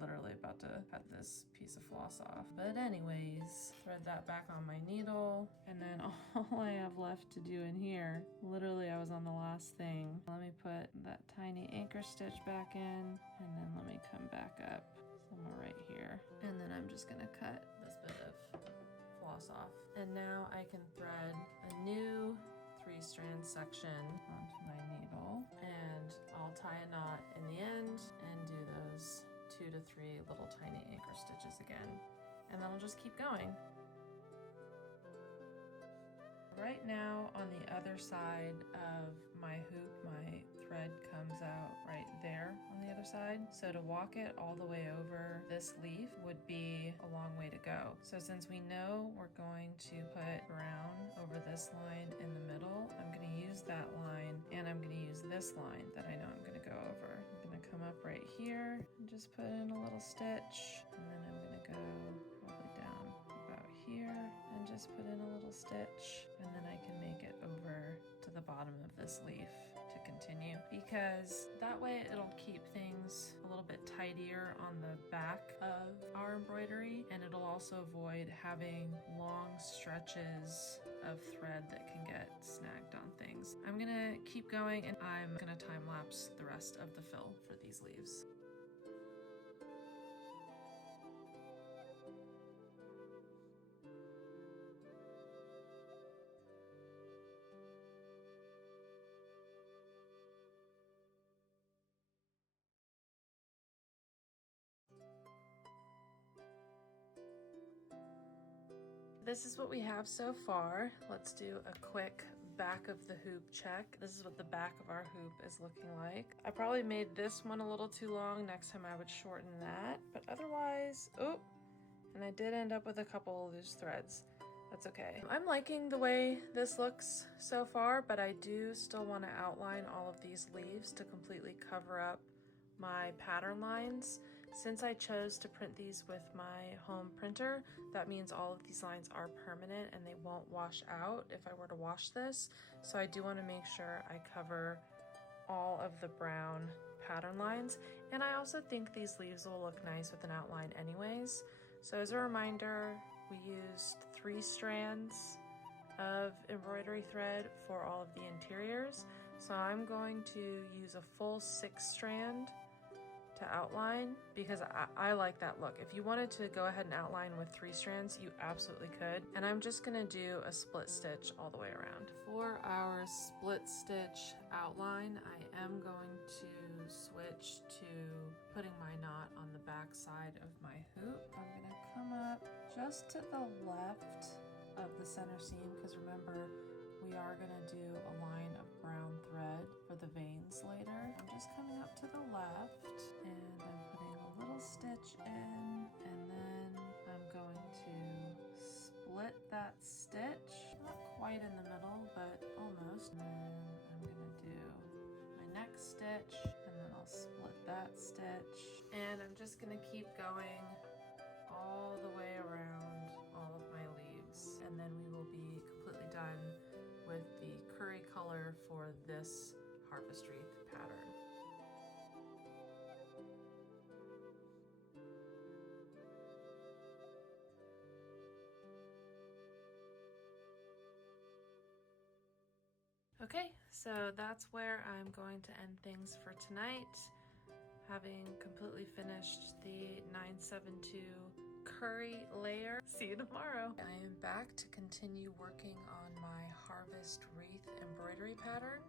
literally about to cut this piece of floss off. But anyways, thread that back on my needle, and then all I have left to do in here, literally I was on the last thing. Let me put that tiny anchor stitch back in, and then let me come back up somewhere right here. And then I'm just gonna cut this bit of floss off. And now I can thread a new 3-strand section onto my needle. middle, and I'll tie a knot in the end and do those 2 to 3 little tiny anchor stitches again, and then I'll just keep going. Right now on the other side of my hoop, my thread comes out right there on the other side. So to walk it all the way over this leaf would be a long way to go. So since we know we're going to put brown over this line in the middle, I'm going to use that line, and I'm going to use this line that I know I'm going to go over. I'm going to come up right here and just put in a little stitch, and then I'm going to go probably down about here and just put in a little stitch, and then I can make it over to the bottom of this leaf to continue, because that way it'll keep things a little bit tidier on the back of our embroidery, and it'll also avoid having long stretches of thread that can get snagged on things. I'm gonna keep going, and I'm gonna time lapse the rest of the fill for these leaves. This is what we have so far. Let's do a quick back of the hoop check. This is what the back of our hoop is looking like. I probably made this one a little too long. Next time I would shorten that, but otherwise, oh, and I did end up with a couple loose threads. That's okay. I'm liking the way this looks so far, but I do still want to outline all of these leaves to completely cover up my pattern lines. Since I chose to print these with my home printer, that means all of these lines are permanent and they won't wash out if I were to wash this. So I do want to make sure I cover all of the brown pattern lines. And I also think these leaves will look nice with an outline anyways. So as a reminder, we used 3 strands of embroidery thread for all of the interiors. So I'm going to use a full 6 strand to outline, because I like that look. If you wanted to go ahead and outline with 3 strands, you absolutely could. And I'm just gonna do a split stitch all the way around. For our split stitch outline, I am going to switch to putting my knot on the back side of my hoop. I'm gonna come up just to the left of the center seam, because remember, we are gonna do a line of brown thread for the veins later. I'm just coming up to the left, and I'm putting a little stitch in, and then I'm going to split that stitch. Not quite in the middle, but almost. And then I'm gonna do my next stitch, and then I'll split that stitch. And I'm just gonna keep going all the way around all of my leaves, and then we will be completely done with the curry color for this Harvest Wreath pattern. Okay, so that's where I'm going to end things for tonight. Having completely finished the 972 curry layer. See you tomorrow. I am back to continue working on my Harvest Wreath embroidery pattern,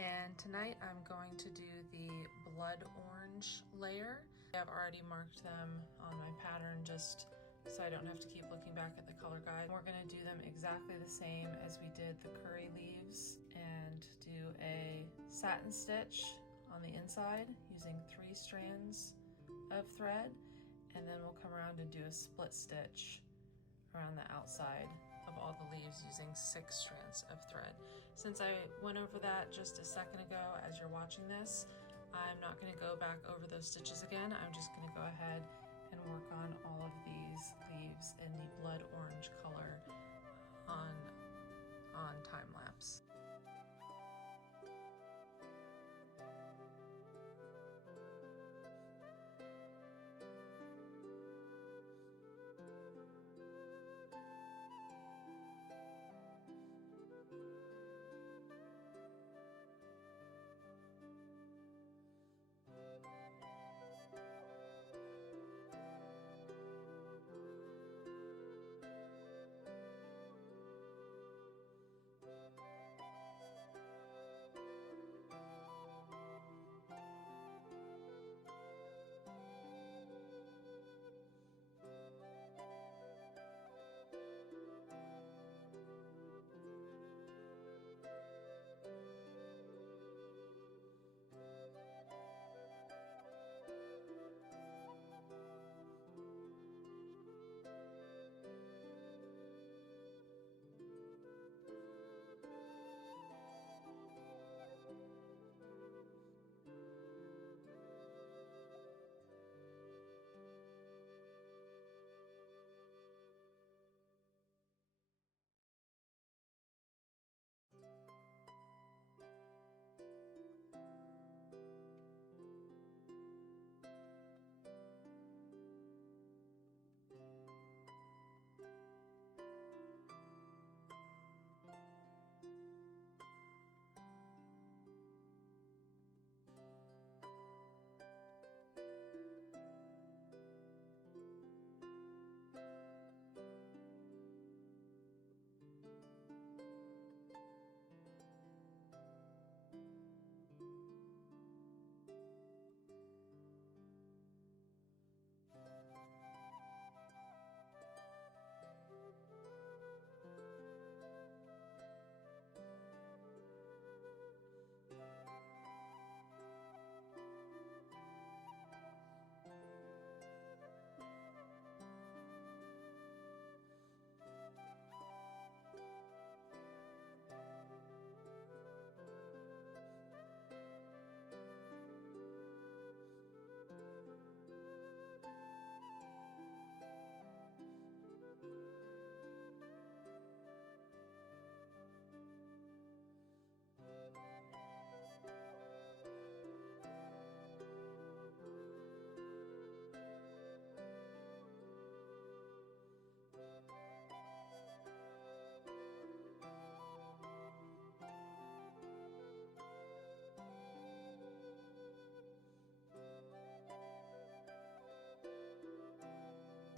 and tonight I'm going to do the blood orange layer. I've already marked them on my pattern just so I don't have to keep looking back at the color guide. We're going to do them exactly the same as we did the curry leaves, and do a satin stitch on the inside using 3 strands of thread, and then we'll come around and do a split stitch around the outside of all the leaves using 6 strands of thread. Since I went over that just a second ago as you're watching this, I'm not going to go back over those stitches again. I'm just going to go ahead and work on all of these leaves in the blood orange color on time lapse.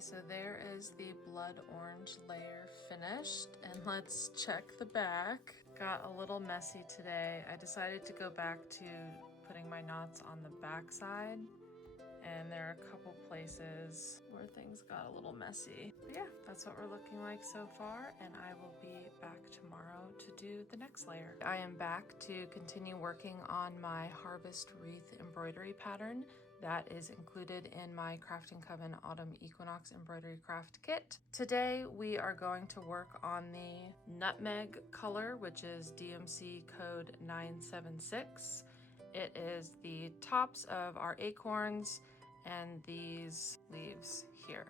so there is the blood orange layer finished, and let's check the back. Got a little messy today. I decided to go back to putting my knots on the back side, and there are a couple places where things got a little messy. But yeah, that's what we're looking like so far, and I will be back tomorrow to do the next layer. I am back to continue working on my Harvest Wreath embroidery pattern that is included in my Crafting Coven Autumn Equinox embroidery craft kit. Today we are going to work on the nutmeg color, which is DMC code 976. It is the tops of our acorns and these leaves here.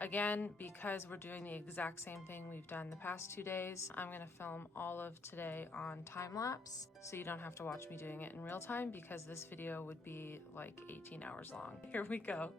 Again, because we're doing the exact same thing we've done the past 2 days, I'm gonna film all of today on time lapse, so you don't have to watch me doing it in real time because this video would be like 18 hours long. Here we go.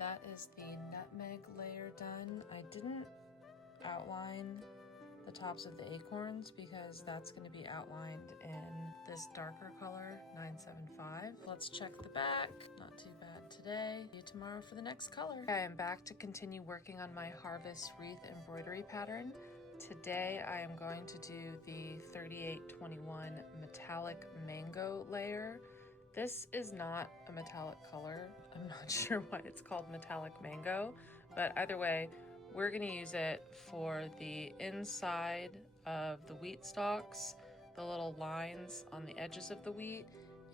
that is the nutmeg layer done. I didn't outline the tops of the acorns because that's going to be outlined in this darker color, 975. Let's check the back. Not too bad today. See you tomorrow for the next color. Okay, I'm back to continue working on my Harvest Wreath embroidery pattern. Today I am going to do the 3821 metallic mango layer. This is not a metallic color. I'm not sure why it's called metallic mango, but either way, we're going to use it for the inside of the wheat stalks, the little lines on the edges of the wheat,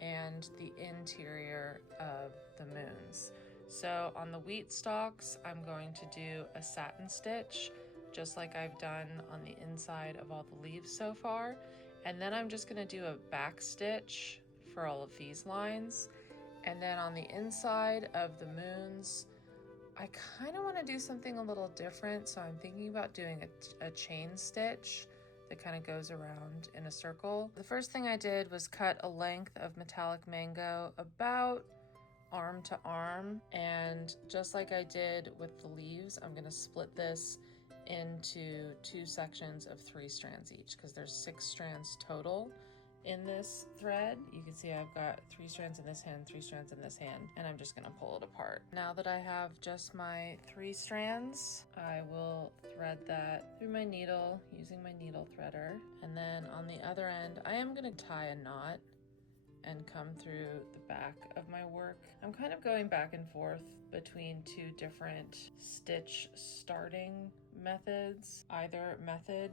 and the interior of the moons. So on the wheat stalks, I'm going to do a satin stitch, just like I've done on the inside of all the leaves so far. And then I'm just going to do a back stitch for all of these lines. And then on the inside of the moons, I kind of want to do something a little different, so I'm thinking about doing a chain stitch that kind of goes around in a circle. The first thing I did was cut a length of metallic mango about arm to arm, and just like I did with the leaves, I'm going to split this into 2 sections of 3 strands each, because there's 6 strands total in this thread. You can see I've got 3 strands in this hand, 3 strands in this hand, and I'm just gonna pull it apart. Now that I have just my 3 strands, I will thread that through my needle using my needle threader. And then on the other end, I am gonna tie a knot and come through the back of my work. I'm kind of going back and forth between 2 different stitch starting methods. Either method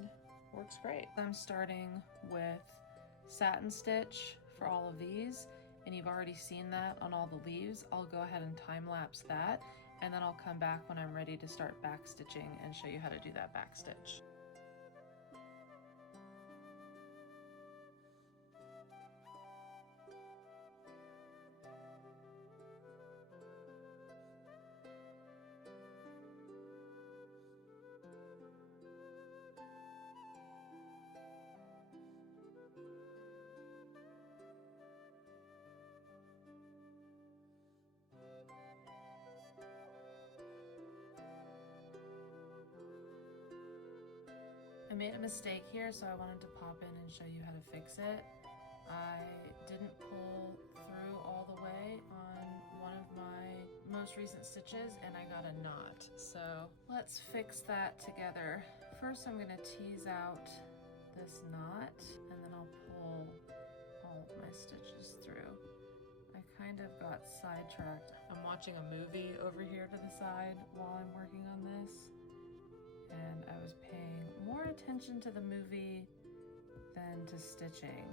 works great. I'm starting with satin stitch for all of these, and you've already seen that on all the leaves. I'll go ahead and time lapse that, and then I'll come back when I'm ready to start back stitching and show you how to do that back stitch. I made a mistake here, so I wanted to pop in and show you how to fix it. I didn't pull through all the way on one of my most recent stitches and I got a knot. So let's fix that together. First, I'm gonna tease out this knot and then I'll pull all of my stitches through. I kind of got sidetracked. I'm watching a movie over here to the side while I'm working on this, and I was paying more attention to the movie than to stitching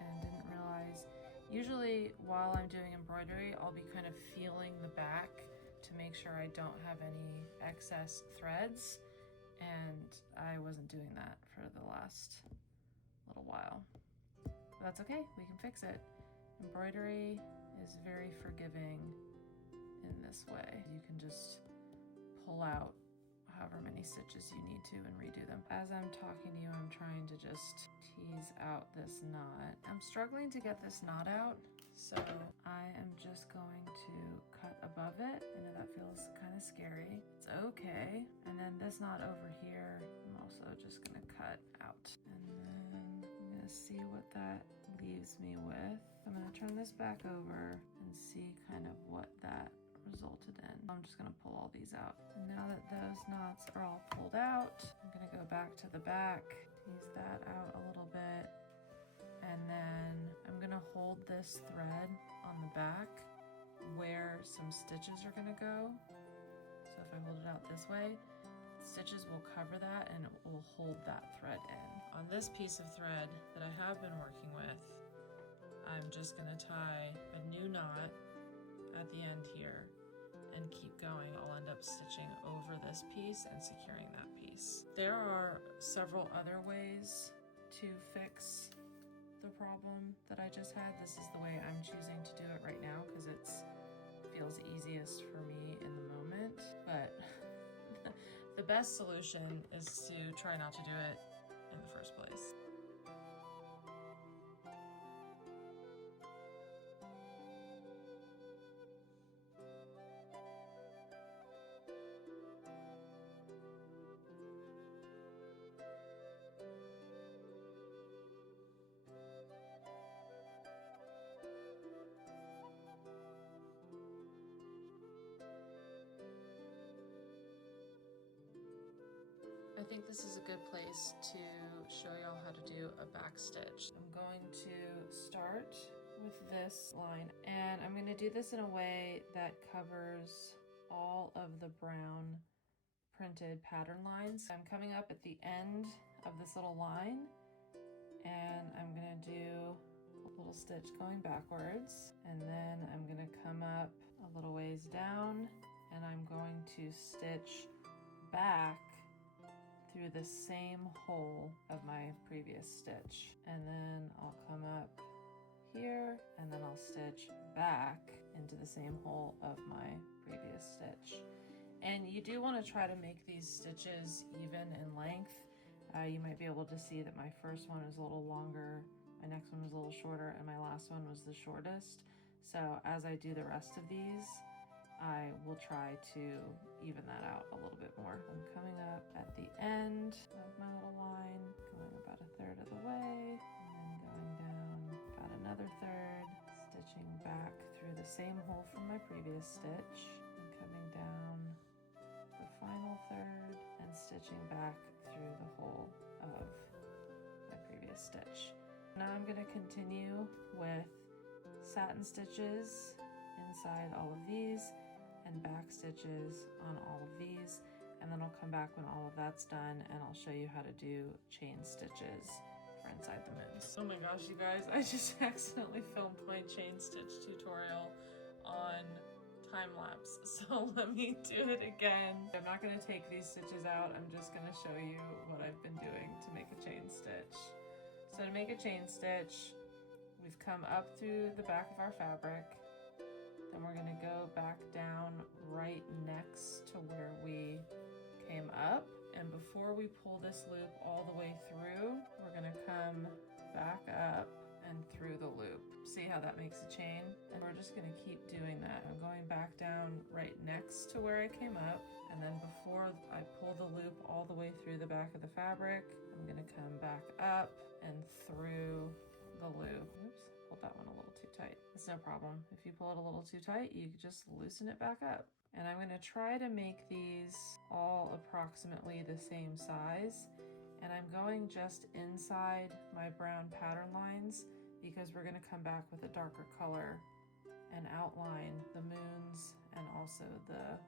and didn't realize, usually while I'm doing embroidery, I'll be kind of feeling the back to make sure I don't have any excess threads, and I wasn't doing that for the last little while. But that's okay, we can fix it. Embroidery is very forgiving in this way. You can just pull out however many stitches you need to and redo them. As I'm talking to you, I'm trying to just tease out this knot. I'm struggling to get this knot out, so I am just going to cut above it. I know that feels kind of scary. It's okay. And then this knot over here, I'm also just gonna cut out. And then I'm gonna see what that leaves me with. I'm gonna turn this back over and see kind of what that resulted in. I'm just gonna pull all these out. And now that those knots are all pulled out, I'm gonna go back to the back, tease that out a little bit, and then I'm gonna hold this thread on the back where some stitches are gonna go. So if I hold it out this way, stitches will cover that and it will hold that thread in. On this piece of thread that I have been working with, I'm just gonna tie a new knot at the end here and keep going. I'll end up stitching over this piece and securing that piece. There are several other ways to fix the problem that I just had. This is the way I'm choosing to do it right now because it feels easiest for me in the moment, but the best solution is to try not to do it in the first place. think this is a good place to show y'all how to do a back stitch. I'm going to start with this line, and I'm going to do this in a way that covers all of the brown printed pattern lines. I'm coming up at the end of this little line, and I'm going to do a little stitch going backwards, and then I'm going to come up a little ways down, and I'm going to stitch back through the same hole of my previous stitch, and then I'll come up here, and then I'll stitch back into the same hole of my previous stitch. And you do want to try to make these stitches even in length. You might be able to see that my first one is a little longer, my next one was a little shorter, and my last one was the shortest. So as I do the rest of these, I will try to even that out a little bit more. I'm coming up at the end of my little line, going about a third of the way, and then going down about another third, stitching back through the same hole from my previous stitch, and coming down the final third and stitching back through the hole of my previous stitch. Now I'm going to continue with satin stitches inside all of these and back stitches on all of these, and then I'll come back when all of that's done and I'll show you how to do chain stitches for inside the moons. Oh my gosh, you guys, I just accidentally filmed my chain stitch tutorial on time lapse, so let me do it again. I'm not going to take these stitches out, I'm just going to show you what I've been doing to make a chain stitch. So to make a chain stitch, we've come up through the back of our fabric, then we're going to go back down right next to where we came up, and before we pull this loop all the way through, we're going to come back up and through the loop. See how that makes a chain? And we're just going to keep doing that. I'm going back down right next to where I came up, and then before I pull the loop all the way through the back of the fabric, I'm going to come back up and through the loop. Oops, pulled that one a little too tight. It's no problem. If you pull it a little too tight, you just loosen it back up. And I'm going to try to make these all approximately the same size. And I'm going just inside my brown pattern lines because we're going to come back with a darker color and outline the moons and also the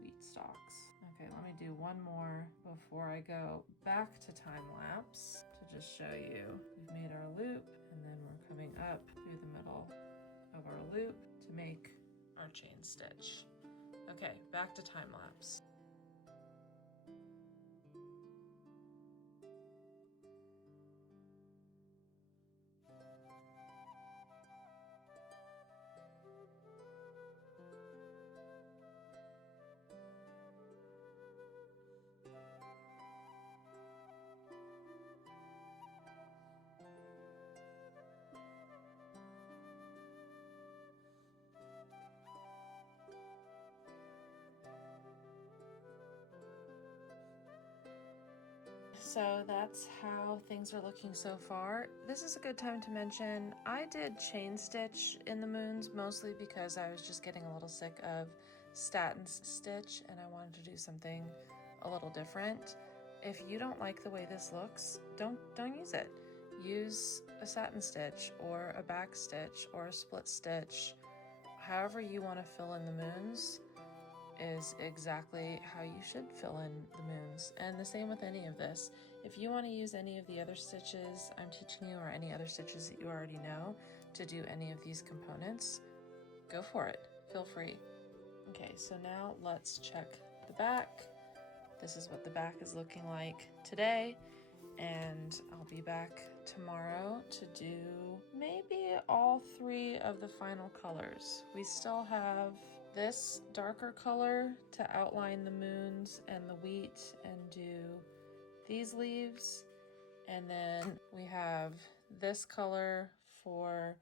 wheat stalks. Okay, let me do one more before I go back to time lapse to just show you. We've made our loop, and then we're coming up through the middle of our loop to make our chain stitch. Okay, back to time lapse. So that's how things are looking so far. This is a good time to mention, I did chain stitch in the moons mostly because I was just getting a little sick of satin stitch and I wanted to do something a little different. If you don't like the way this looks, don't use it. Use a satin stitch or a back stitch or a split stitch. However you want to fill in the moons is exactly how you should fill in the moons. And the same with any of this. If you want to use any of the other stitches I'm teaching you or any other stitches that you already know to do any of these components, go for it. Feel free. Okay, so now let's check the back. This is what the back is looking like today, and I'll be back tomorrow to do maybe all three of the final colors. We still have this darker color to outline the moons and the wheat and do these leaves, and then we have this color for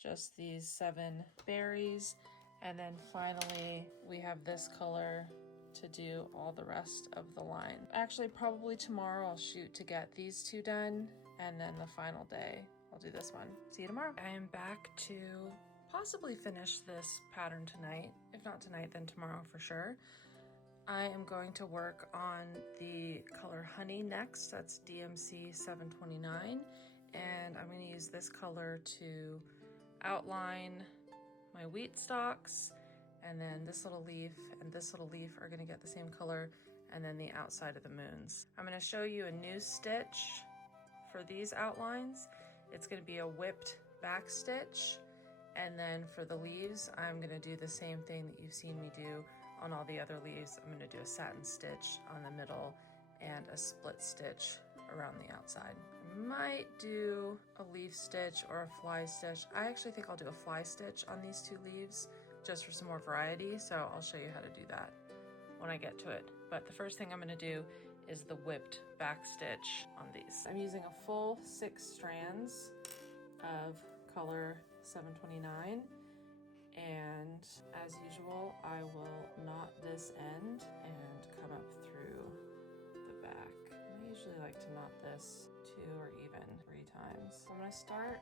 just these 7 berries, and then finally we have this color to do all the rest of the line. Actually, probably tomorrow I'll shoot to get these 2 done, and then the final day I'll do this one. See you tomorrow. I am back to possibly finish this pattern tonight. If not tonight, then tomorrow for sure. I am going to work on the color Honey next. That's DMC 729. And I'm going to use this color to outline my wheat stalks. And then this little leaf and this little leaf are going to get the same color. And then the outside of the moons. I'm going to show you a new stitch for these outlines. It's going to be a whipped back stitch. And then for the leaves, I'm going to do the same thing that you've seen me do on all the other leaves. I'm going to do a satin stitch on the middle and a split stitch around the outside. I might do a leaf stitch or a fly stitch. I actually think I'll do a fly stitch on these two leaves just for some more variety. So I'll show you how to do that when I get to it. But the first thing I'm going to do is the whipped back stitch on these. I'm using a full 6 strands of color 729, and as usual I will knot this end and come up through the back. I usually like to knot this 2 or even 3 times. So I'm going to start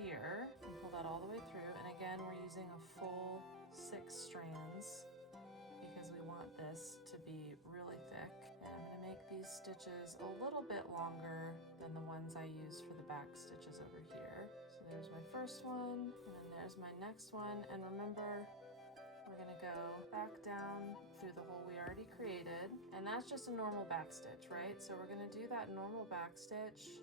here and pull that all the way through, and again we're using a full 6 strands because we want this to be really thick. And I'm going to make these stitches a little bit longer than the ones I use for the back stitches over here. So there's my first one, and then there's my next one. And remember, we're going to go back down through the hole we already created. And that's just a normal back stitch, right? So we're going to do that normal back stitch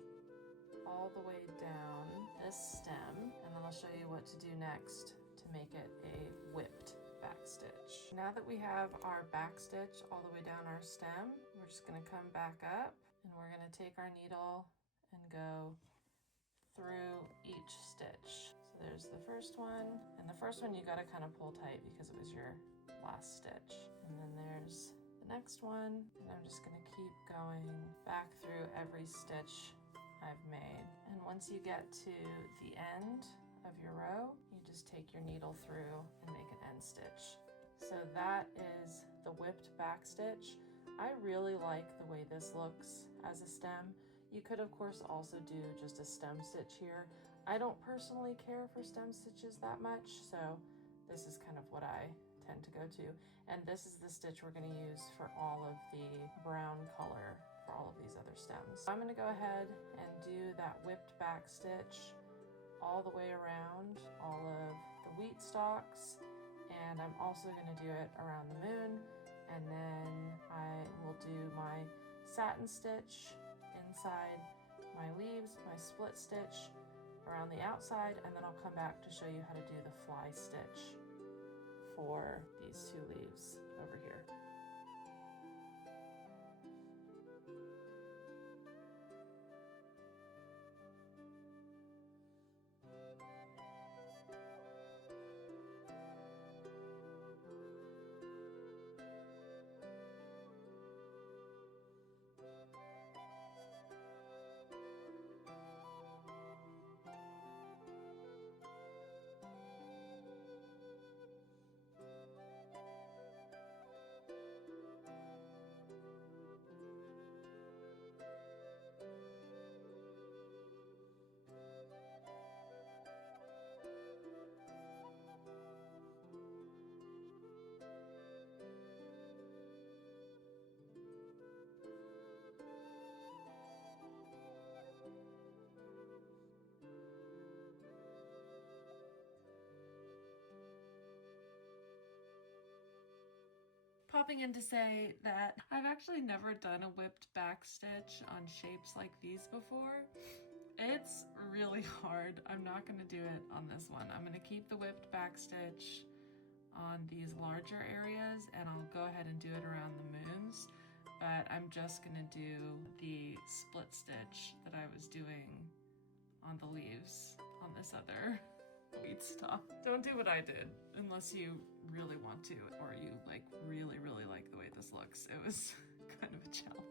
all the way down this stem. And then I'll show you what to do next to make it a whipped back stitch. Now that we have our back stitch all the way down our stem, we're just going to come back up and we're going to take our needle and go through each stitch. So there's the first one, and the first one you got to kind of pull tight because it was your last stitch. And then there's the next one, and I'm just going to keep going back through every stitch I've made. And once you get to the end of your row, you just take your needle through and make an end stitch. So that is the whipped back stitch. I really like the way this looks as a stem. You could of course also do just a stem stitch here. I don't personally care for stem stitches that much, so this is kind of what I tend to go to. And this is the stitch we're going to use for all of the brown color for all of these other stems. So I'm going to go ahead and do that whipped back stitch all the way around all of the wheat stalks, and I'm also going to do it around the moon, and then I will do my satin stitch inside my leaves, my split stitch around the outside, and then I'll come back to show you how to do the fly stitch for these 2 leaves over here. Popping in to say that I've actually never done a whipped back stitch on shapes like these before. It's really hard. I'm not going to do it on this one. I'm going to keep the whipped back stitch on these larger areas, and I'll go ahead and do it around the moons, but I'm just going to do the split stitch that I was doing on the leaves on this other wheat stalk. Don't do what I did unless you really want to, or you like really like the way this looks. It was kind of a challenge.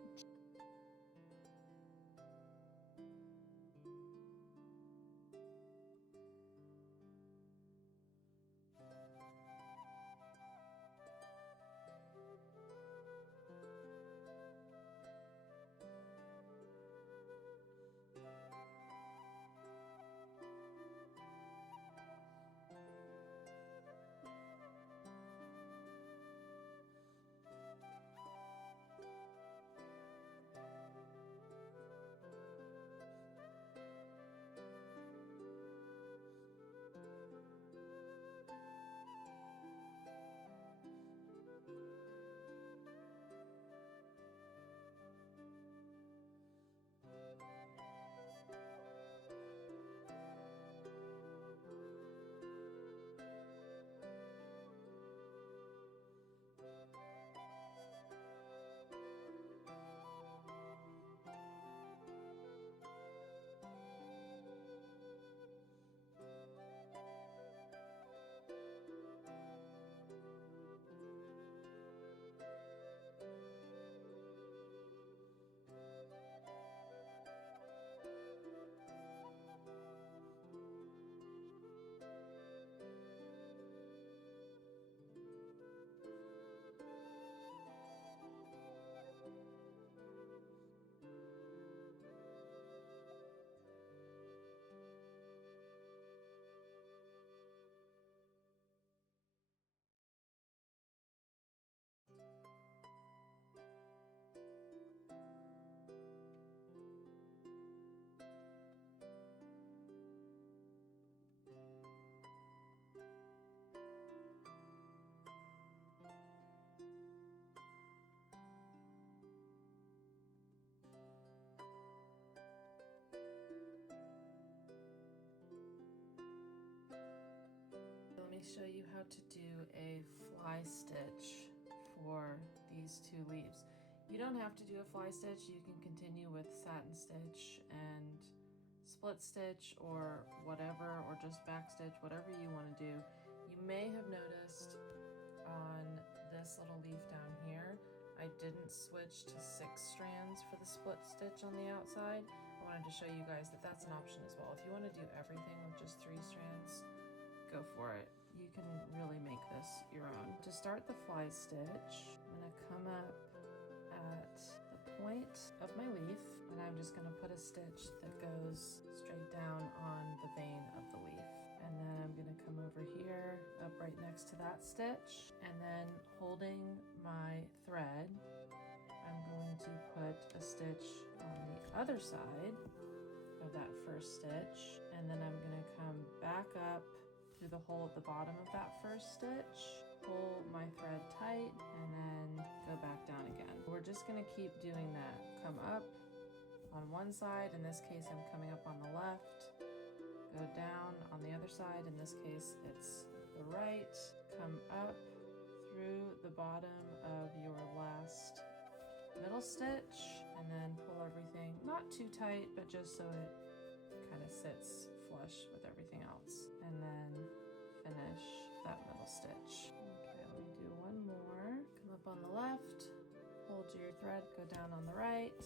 me show you how to do a fly stitch for these two leaves. You don't have to do a fly stitch. You can continue with satin stitch and split stitch or whatever, or just back stitch, whatever you want to do. You may have noticed on this little leaf down here, I didn't switch to 6 strands for the split stitch on the outside. I wanted to show you guys that that's an option as well. If you want to do everything with just 3 strands, go for it. You can really make this your own. To start the fly stitch, I'm going to come up at the point of my leaf, and I'm just going to put a stitch that goes straight down on the vein of the leaf. And then I'm going to come over here, up right next to that stitch, and then holding my thread, I'm going to put a stitch on the other side of that first stitch, and then I'm going to come back up through the hole at the bottom of that first stitch, pull my thread tight, and then go back down again. We're just going to keep doing that. Come up on one side, in this case I'm coming up on the left, go down on the other side, in this case it's the right, come up through the bottom of your last middle stitch, and then pull everything not too tight, but just so it kind of sits flush with everything else, and then finish that middle stitch. Okay, let me do one more. Come up on the left, hold your thread, go down on the right.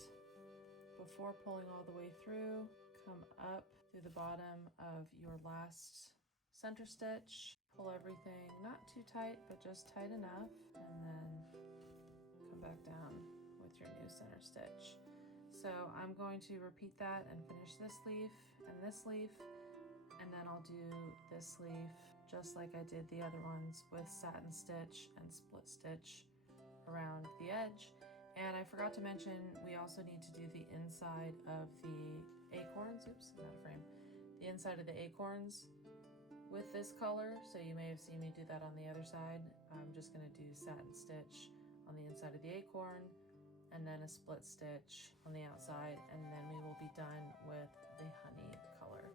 Before pulling all the way through, come up through the bottom of your last center stitch, pull everything not too tight, but just tight enough, and then come back down with your new center stitch. So I'm going to repeat that and finish this leaf and this leaf, and then I'll do this leaf just like I did the other ones with satin stitch and split stitch around the edge. And I forgot to mention, we also need to do the inside of the acorns. Oops, I'm out of frame. The inside of the acorns with this color. So you may have seen me do that on the other side. I'm just going to do satin stitch on the inside of the acorn, and then a split stitch on the outside, and then we will be done with the honey color.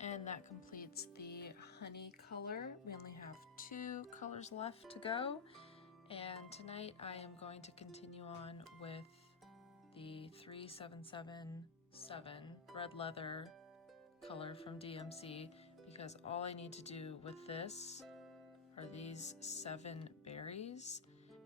And that completes the honey color. We only have 2 colors left to go. And tonight I am going to continue on with the 3777 red leather color from DMC, because all I need to do with this are these 7 berries.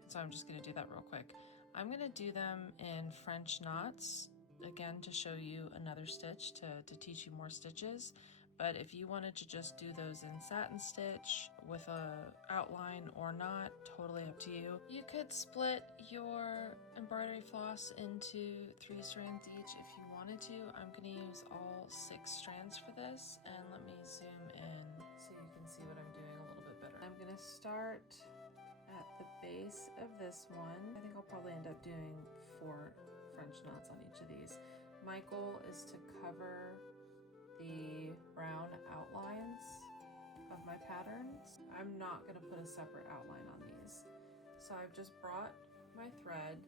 So I'm just going to do that real quick. I'm going to do them in French knots, again to show you another stitch to teach you more stitches. But if you wanted to just do those in satin stitch with a outline or not, totally up to you. You could split your embroidery floss into 3 strands each if you wanted to. I'm going to use all 6 strands for this, and let me zoom in so you can see what I'm doing a little bit better. I'm going to start at the base of this one. I think I'll probably end up doing 4 French knots on each of these. My goal is to cover the brown outlines of my patterns. I'm not going to put a separate outline on these. So I've just brought my thread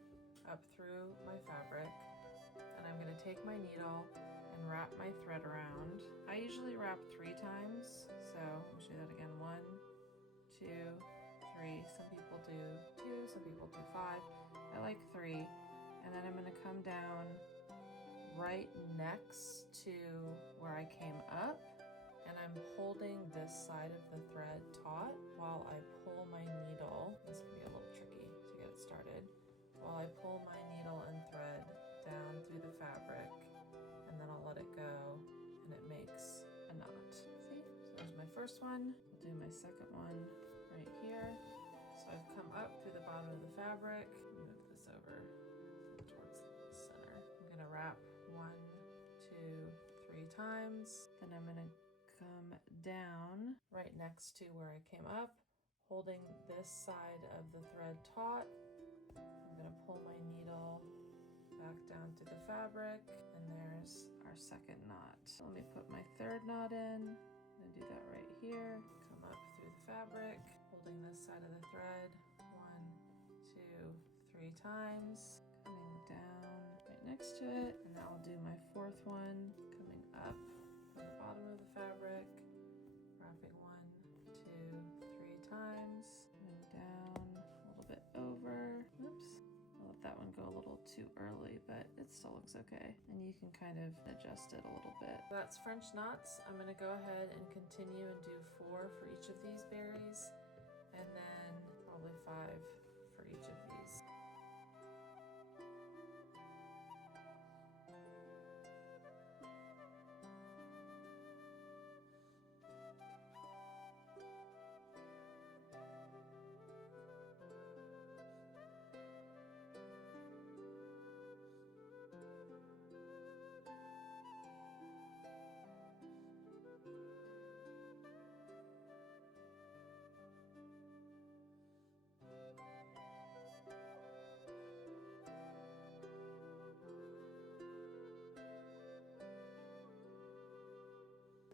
up through my fabric, and I'm going to take my needle and wrap my thread around. I usually wrap 3 times, so let me show you that again. 1, 2, 3. Some people do 2, some people do 5. I like 3. And then I'm going to come down right next to where I came up, and I'm holding this side of the thread taut while I pull my needle. This can be a little tricky to get it started. While I pull my needle and thread down through the fabric, and then I'll let it go, and it makes a knot. See? So there's my first one. I'll do my second one right here. So I've come up through the bottom of the fabric. Move this over towards the center. I'm gonna wrap 1, 2, 3 times. Then I'm gonna come down right next to where I came up, holding this side of the thread taut. I'm gonna pull my needle back down to the fabric, and there's our second knot. So let me put my third knot in. I'm gonna do that right here. Come up through the fabric, holding this side of the thread. 1, 2, 3 times. Coming down right next to it, and now I'll do my fourth one, coming up from the bottom of the fabric, wrapping 1, 2, 3 times, coming down a little bit over. Oops. I'll let that one go a little too early, but it still looks okay. And you can kind of adjust it a little bit. That's French knots. I'm gonna go ahead and continue and do 4 for each of these berries, and then probably 5 for each of these.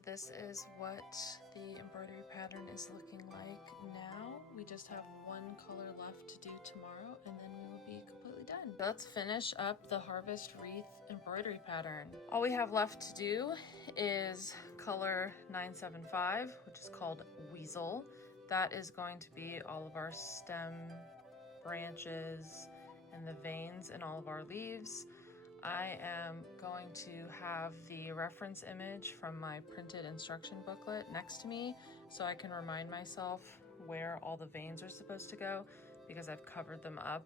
This is what the embroidery pattern is looking like now. We just have 1 color left to do tomorrow, and then we will be completely done. Let's finish up the Harvest Wreath embroidery pattern. All we have left to do is color 975, which is called Weasel. That is going to be all of our stem branches and the veins in all of our leaves. I am going to have the reference image from my printed instruction booklet next to me so I can remind myself where all the veins are supposed to go, because I've covered them up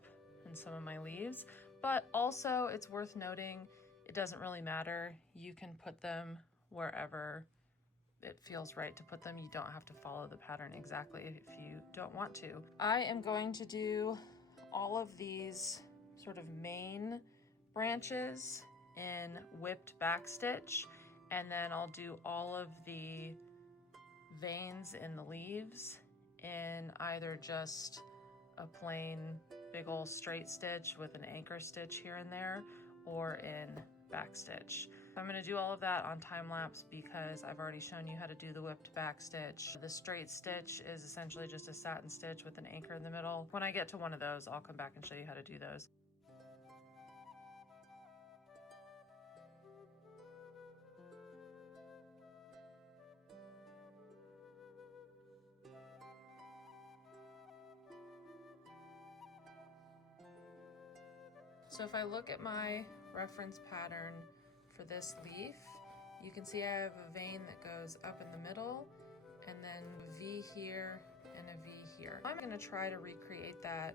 in some of my leaves. But also, it's worth noting, it doesn't really matter. You can put them wherever it feels right to put them. You don't have to follow the pattern exactly if you don't want to. I am going to do all of these sort of main branches in whipped backstitch, and then I'll do all of the veins in the leaves in either just a plain big old straight stitch with an anchor stitch here and there, or in backstitch. I'm going to do all of that on time lapse because I've already shown you how to do the whipped backstitch. The straight stitch is essentially just a satin stitch with an anchor in the middle. When I get to one of those, I'll come back and show you how to do those. So if I look at my reference pattern for this leaf, you can see I have a vein that goes up in the middle, and then a V here and a V here. I'm going to try to recreate that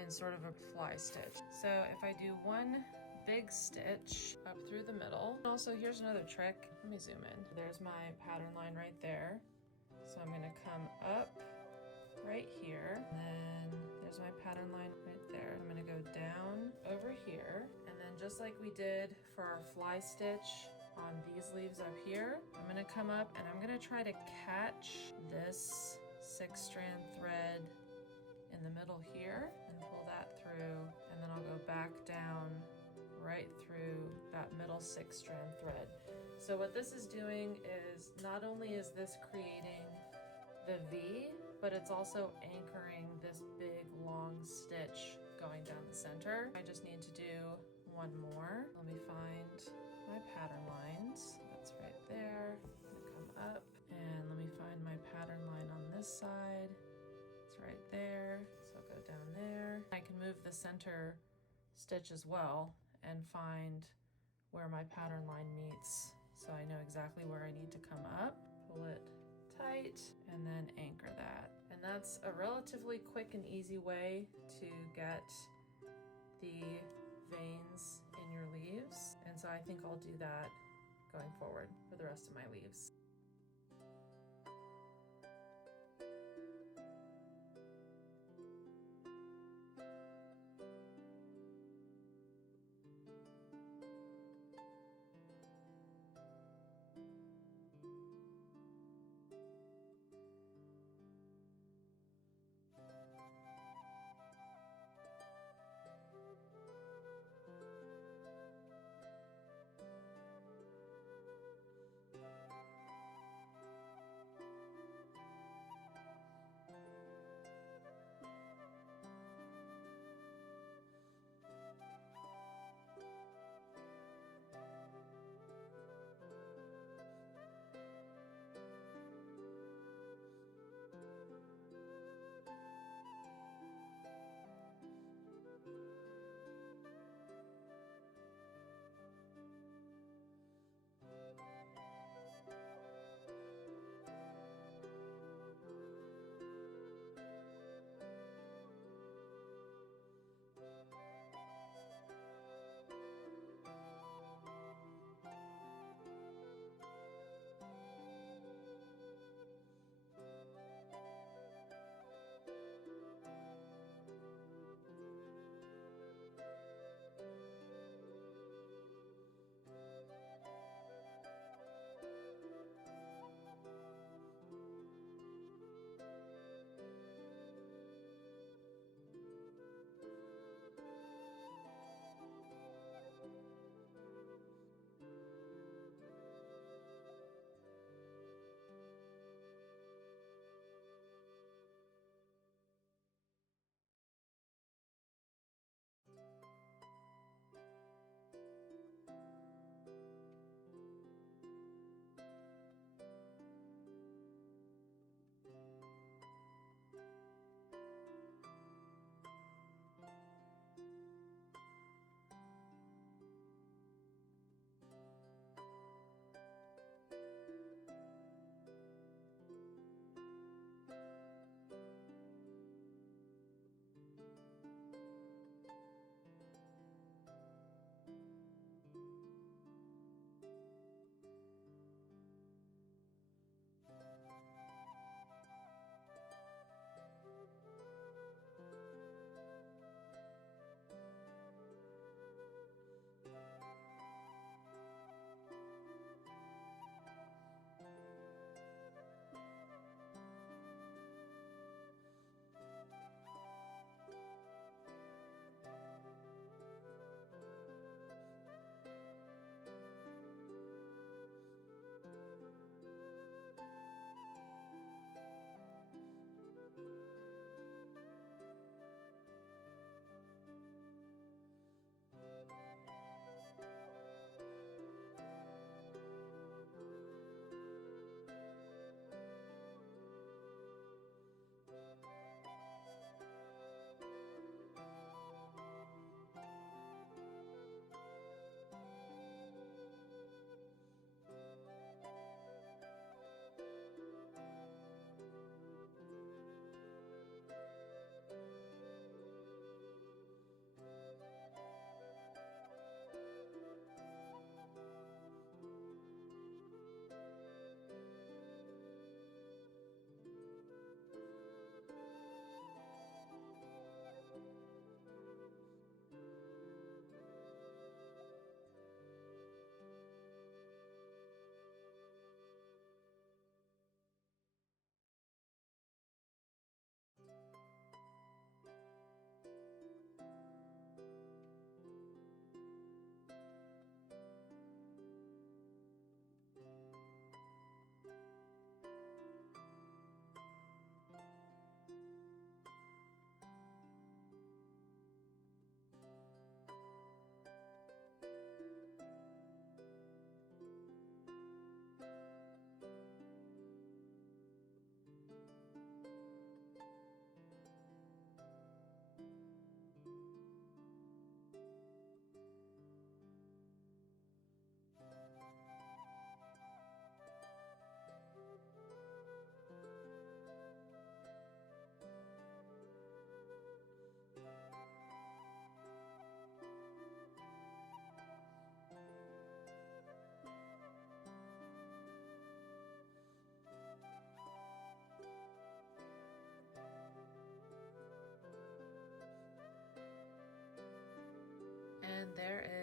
in sort of a fly stitch. So if I do 1 big stitch up through the middle. Also, here's another trick. Let me zoom in. There's my pattern line right there. So I'm going to come up right here, and then there's my pattern line right there. I'm going to go down over here, and then just like we did for our fly stitch on these leaves up here, I'm going to come up and I'm going to try to catch this 6-strand thread in the middle here and pull that through, and then I'll go back down right through that middle 6-strand thread. So what this is doing is not only is this creating the V, but it's also anchoring this big long stitch going down the center. I just need to do one more. Let me find my pattern lines. That's right there. I'm gonna come up and let me find my pattern line on this side. It's right there. So I'll go down there. I can move the center stitch as well and find where my pattern line meets. So I know exactly where I need to come up, pull it tight, and then anchor that. And that's a relatively quick and easy way to get the veins in your leaves. And so I think I'll do that going forward for the rest of my leaves.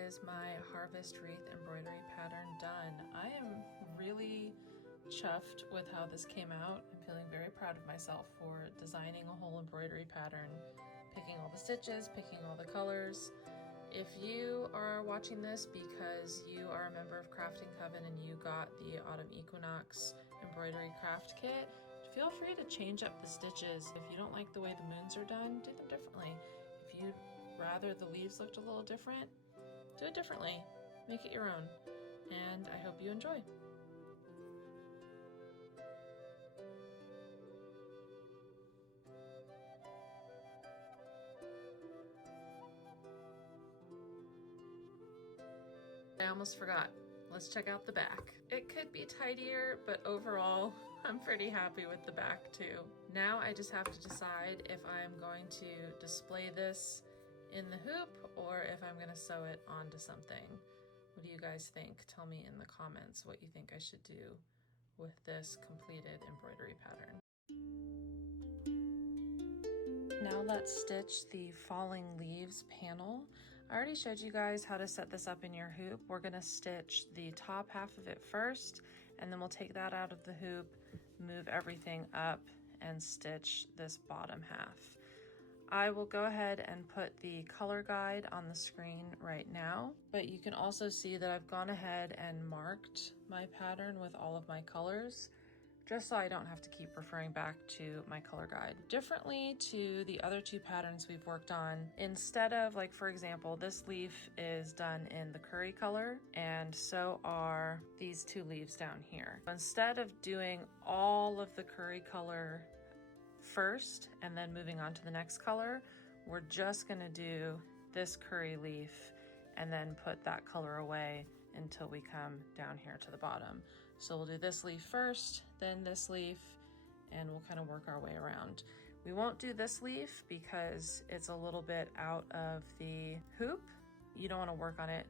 is my Harvest Wreath embroidery pattern done. I am really chuffed with how this came out. I'm feeling very proud of myself for designing a whole embroidery pattern, picking all the stitches, picking all the colors. If you are watching this because you are a member of Crafting Coven and you got the Autumn Equinox embroidery craft kit, feel free to change up the stitches. If you don't like the way the moons are done, do them differently. If you'd rather the leaves looked a little different, do it differently. Make it your own. And I hope you enjoy. I almost forgot. Let's check out the back. It could be tidier, but overall, I'm pretty happy with the back too. Now I just have to decide if I'm going to display this in the hoop or if I'm gonna sew it onto something. What do you guys think? Tell me in the comments what you think I should do with this completed embroidery pattern. Now let's stitch the falling leaves panel. I already showed you guys how to set this up in your hoop. We're gonna stitch the top half of it first, and then we'll take that out of the hoop, move everything up, and stitch this bottom half. I will go ahead and put the color guide on the screen right now, but you can also see that I've gone ahead and marked my pattern with all of my colors, just so I don't have to keep referring back to my color guide. Differently to the other two patterns we've worked on, instead of, like, for example, this leaf is done in the curry color, and so are these two leaves down here. Instead of doing all of the curry color first and then moving on to the next color, we're just gonna do this curry leaf and then put that color away until we come down here to the bottom. So we'll do this leaf first, then this leaf, and we'll kind of work our way around. We won't do this leaf because it's a little bit out of the hoop. You don't want to work on it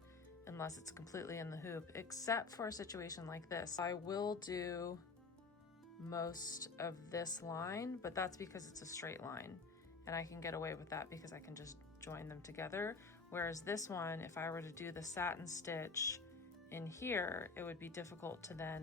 unless it's completely in the hoop, except for a situation like this. I will do most of this line, but that's because it's a straight line, and I can get away with that because I can just join them together. Whereas this one, if I were to do the satin stitch in here, it would be difficult to then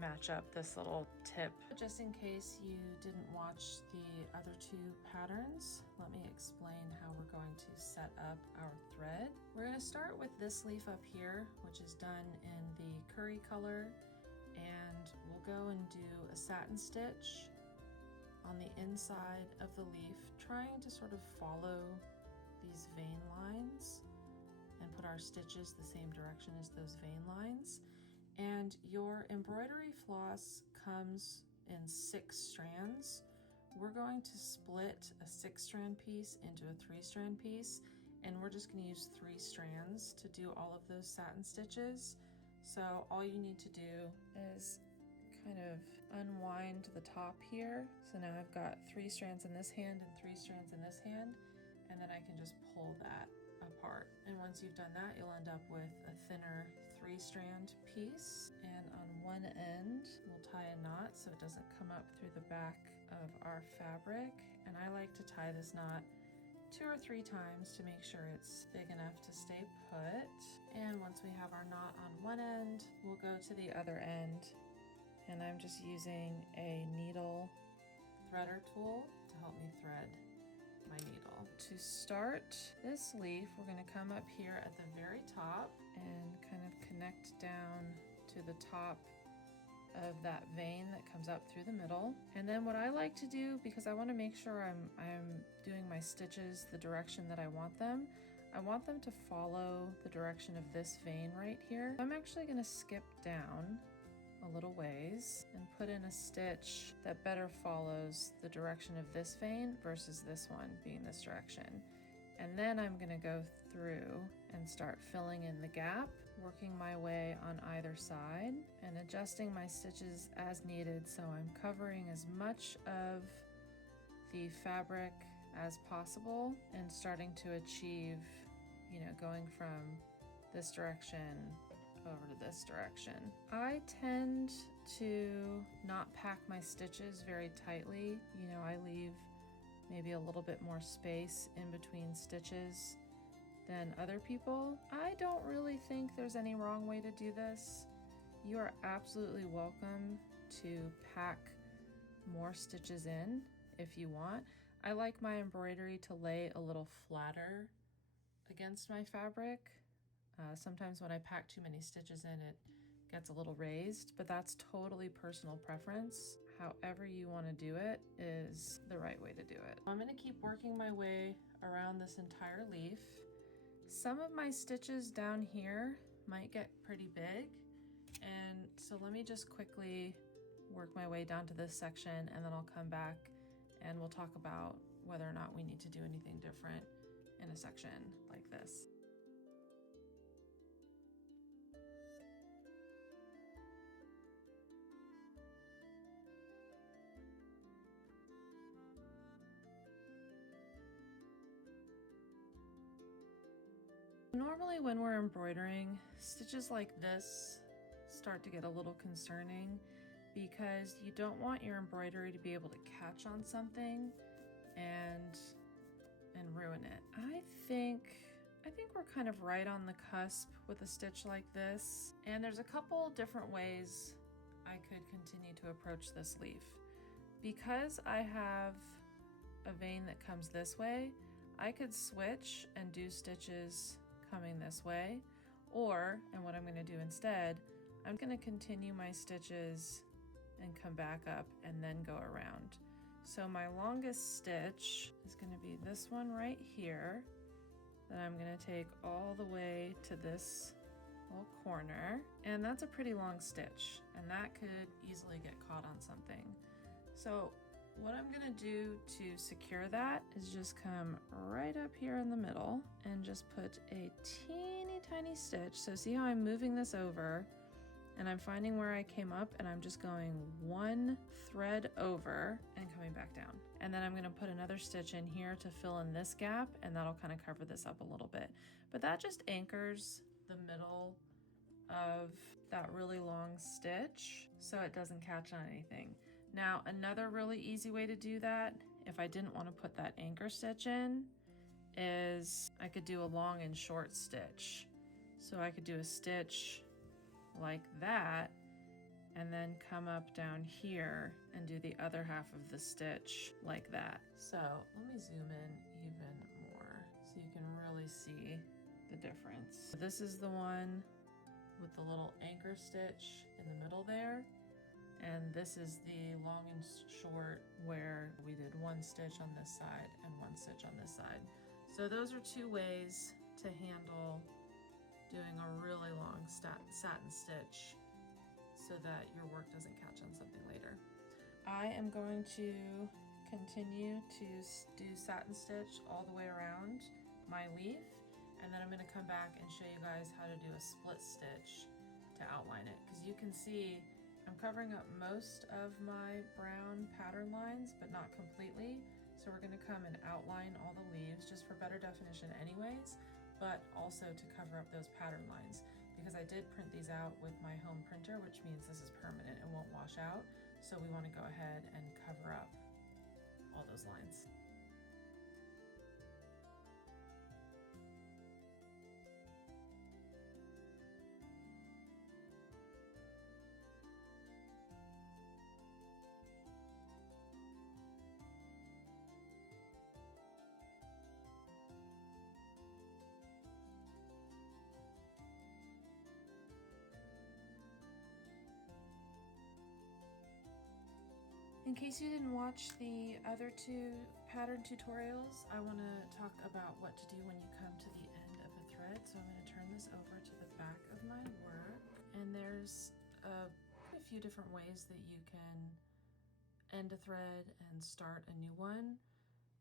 match up this little tip. Just in case you didn't watch the other two patterns, let me explain how we're going to set up our thread. We're going to start with this leaf up here, which is done in the curry color, and we'll go and do a satin stitch on the inside of the leaf, trying to sort of follow these vein lines and put our stitches the same direction as those vein lines. And your embroidery floss comes in 6 strands. We're going to split a 6-strand piece into a 3-strand piece, and we're just going to use 3 strands to do all of those satin stitches. So all you need to do is kind of unwind the top here. So now I've got 3 strands in this hand and 3 strands in this hand, and then I can just pull that apart. And once you've done that, you'll end up with a thinner 3-strand piece. And on one end, we'll tie a knot so it doesn't come up through the back of our fabric. And I like to tie this knot 2 or 3 times to make sure it's big enough to stay put. And once we have our knot on one end, we'll go to the other end. And I'm just using a needle threader tool to help me thread my needle. To start this leaf, we're going to come up here at the very top and kind of connect down to the top of that vein that comes up through the middle. And then what I like to do, because I want to make sure I'm doing my stitches the direction that I want them to follow the direction of this vein right here. I'm actually going to skip down a little ways and put in a stitch that better follows the direction of this vein versus this one being this direction. And then I'm going to go through and start filling in the gap, working my way on either side and adjusting my stitches as needed, so I'm covering as much of the fabric as possible and starting to achieve, going from this direction over to this direction. I tend to not pack my stitches very tightly. I leave maybe a little bit more space in between stitches than other people. I don't really think there's any wrong way to do this. You are absolutely welcome to pack more stitches in if you want. I like my embroidery to lay a little flatter against my fabric. Sometimes when I pack too many stitches in, it gets a little raised, but that's totally personal preference. However you want to do it is the right way to do it. I'm going to keep working my way around this entire leaf. Some of my stitches down here might get pretty big, and so let me just quickly work my way down to this section, and then I'll come back and we'll talk about whether or not we need to do anything different in a section like this. Normally when we're embroidering, stitches like this start to get a little concerning because you don't want your embroidery to be able to catch on something and ruin it. I think we're kind of right on the cusp with a stitch like this, and there's a couple different ways I could continue to approach this leaf. Because I have a vein that comes this way, I could switch and do stitches coming this way, or, and what I'm going to do instead, I'm going to continue my stitches and come back up and then go around. So my longest stitch is going to be this one right here that I'm going to take all the way to this little corner, and that's a pretty long stitch, and that could easily get caught on something. So what I'm going to do to secure that is just come right up here in the middle and just put a teeny tiny stitch. So see how I'm moving this over and I'm finding where I came up, and I'm just going one thread over and coming back down. And then I'm going to put another stitch in here to fill in this gap, and that'll kind of cover this up a little bit. But that just anchors the middle of that really long stitch so it doesn't catch on anything. Now, another really easy way to do that, if I didn't want to put that anchor stitch in, is I could do a long and short stitch. So I could do a stitch like that and then come up down here and do the other half of the stitch like that. So let me zoom in even more so you can really see the difference. This is the one with the little anchor stitch in the middle there. And this is the long and short where we did one stitch on this side and one stitch on this side. So those are two ways to handle doing a really long satin stitch so that your work doesn't catch on something later. I am going to continue to do satin stitch all the way around my leaf, and then I'm going to come back and show you guys how to do a split stitch to outline it, because you can see I'm covering up most of my brown pattern lines, but not completely. So we're going to come and outline all the leaves just for better definition anyways, but also to cover up those pattern lines, because I did print these out with my home printer, which means this is permanent and won't wash out. So we want to go ahead and cover up all those lines. In case you didn't watch the other two pattern tutorials, I want to talk about what to do when you come to the end of a thread. So I'm going to turn this over to the back of my work, and there's a few different ways that you can end a thread and start a new one.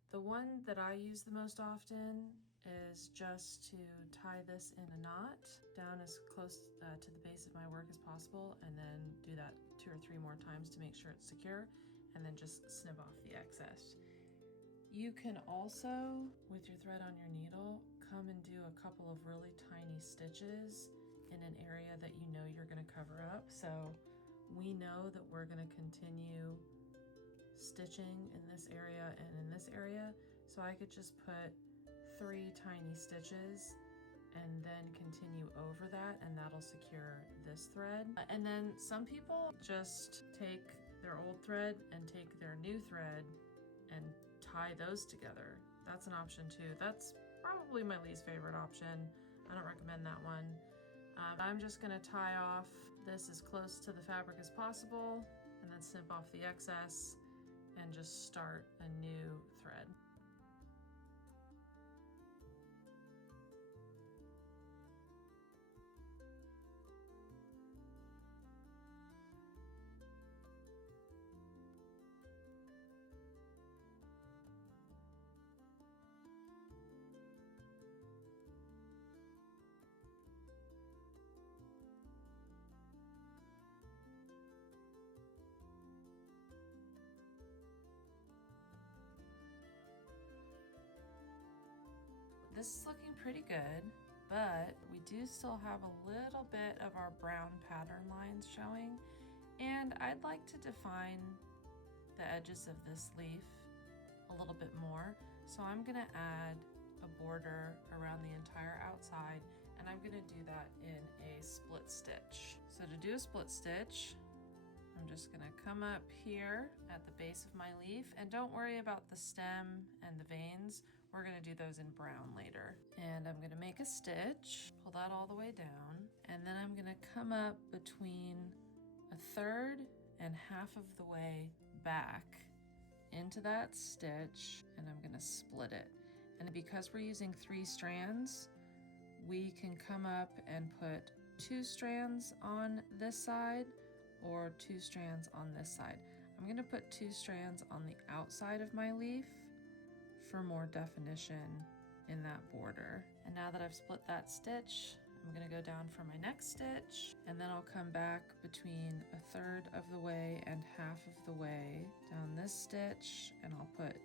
The one that I use the most often is just to tie this in a knot down as close to the base of my work as possible, and then do that 2 or 3 more times to make sure it's secure, and then just snip off the excess. You can also, with your thread on your needle, come and do a couple of really tiny stitches in an area that you know you're going to cover up. So we know that we're going to continue stitching in this area and in this area, so I could just put 3 tiny stitches and then continue over that, and that'll secure this thread. And then some people just take their old thread and take their new thread and tie those together. That's an option too. That's probably my least favorite option. I don't recommend that one. I'm just gonna tie off this as close to the fabric as possible and then snip off the excess and just start a new thread. This is looking pretty good, but we do still have a little bit of our brown pattern lines showing, and I'd like to define the edges of this leaf a little bit more. So I'm gonna add a border around the entire outside, and I'm gonna do that in a split stitch. So to do a split stitch, I'm just gonna come up here at the base of my leaf, and don't worry about the stem and the veins. We're gonna do those in brown later. And I'm gonna make a stitch, pull that all the way down, and then I'm gonna come up between 1/3 and half of the way back into that stitch, and I'm gonna split it. And because we're using 3 strands, we can come up and put 2 strands on this side or 2 strands on this side. I'm gonna put 2 strands on the outside of my leaf for more definition in that border. And now that I've split that stitch, I'm gonna go down for my next stitch, and then I'll come back between 1/3 of the way and half of the way down this stitch, and I'll put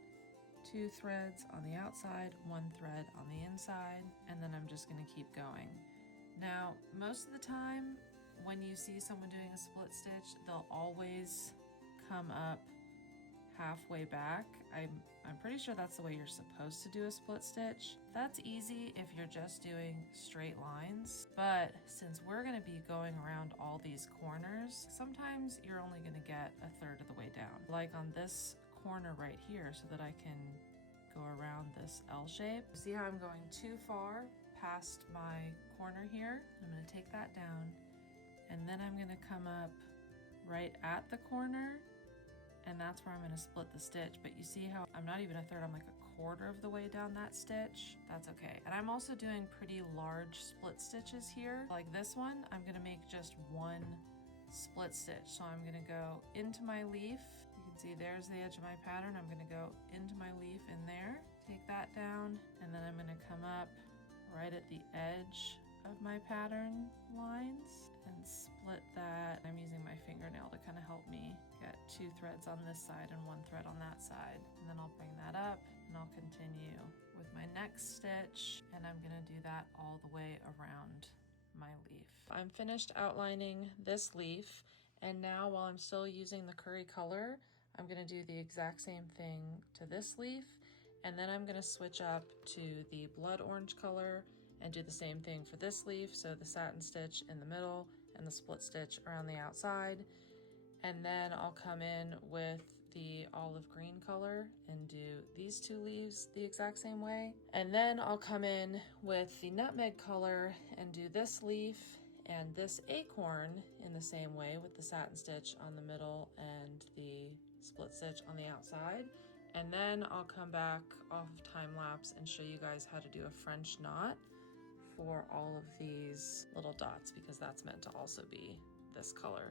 2 threads on the outside, 1 thread on the inside, and then I'm just gonna keep going. Now, most of the time, when you see someone doing a split stitch, they'll always come up halfway back. I'm pretty sure that's the way you're supposed to do a split stitch. That's easy if you're just doing straight lines, but since we're gonna be going around all these corners, sometimes you're only gonna get 1/3 of the way down. Like on this corner right here, so that I can go around this L shape. See how I'm going too far past my corner here? I'm gonna take that down, and then I'm gonna come up right at the corner, and that's where I'm gonna split the stitch. But you see how I'm not even 1/3, I'm like 1/4 of the way down that stitch. That's okay. And I'm also doing pretty large split stitches here. Like this one, I'm gonna make just 1 split stitch. So I'm gonna go into my leaf. You can see there's the edge of my pattern. I'm gonna go into my leaf in there, take that down, and then I'm gonna come up right at the edge of my pattern lines and split that. I'm using my fingernail to kind of help me get 2 threads on this side and 1 thread on that side. And then I'll bring that up and I'll continue with my next stitch, and I'm gonna do that all the way around my leaf. I'm finished outlining this leaf, and now while I'm still using the curry color, I'm gonna do the exact same thing to this leaf, and then I'm gonna switch up to the blood orange color and do the same thing for this leaf. So the satin stitch in the middle and the split stitch around the outside. And then I'll come in with the olive green color and do these 2 leaves the exact same way. And then I'll come in with the nutmeg color and do this leaf and this acorn in the same way with the satin stitch on the middle and the split stitch on the outside. And then I'll come back off of time lapse and show you guys how to do a French knot for all of these little dots, because that's meant to also be this color.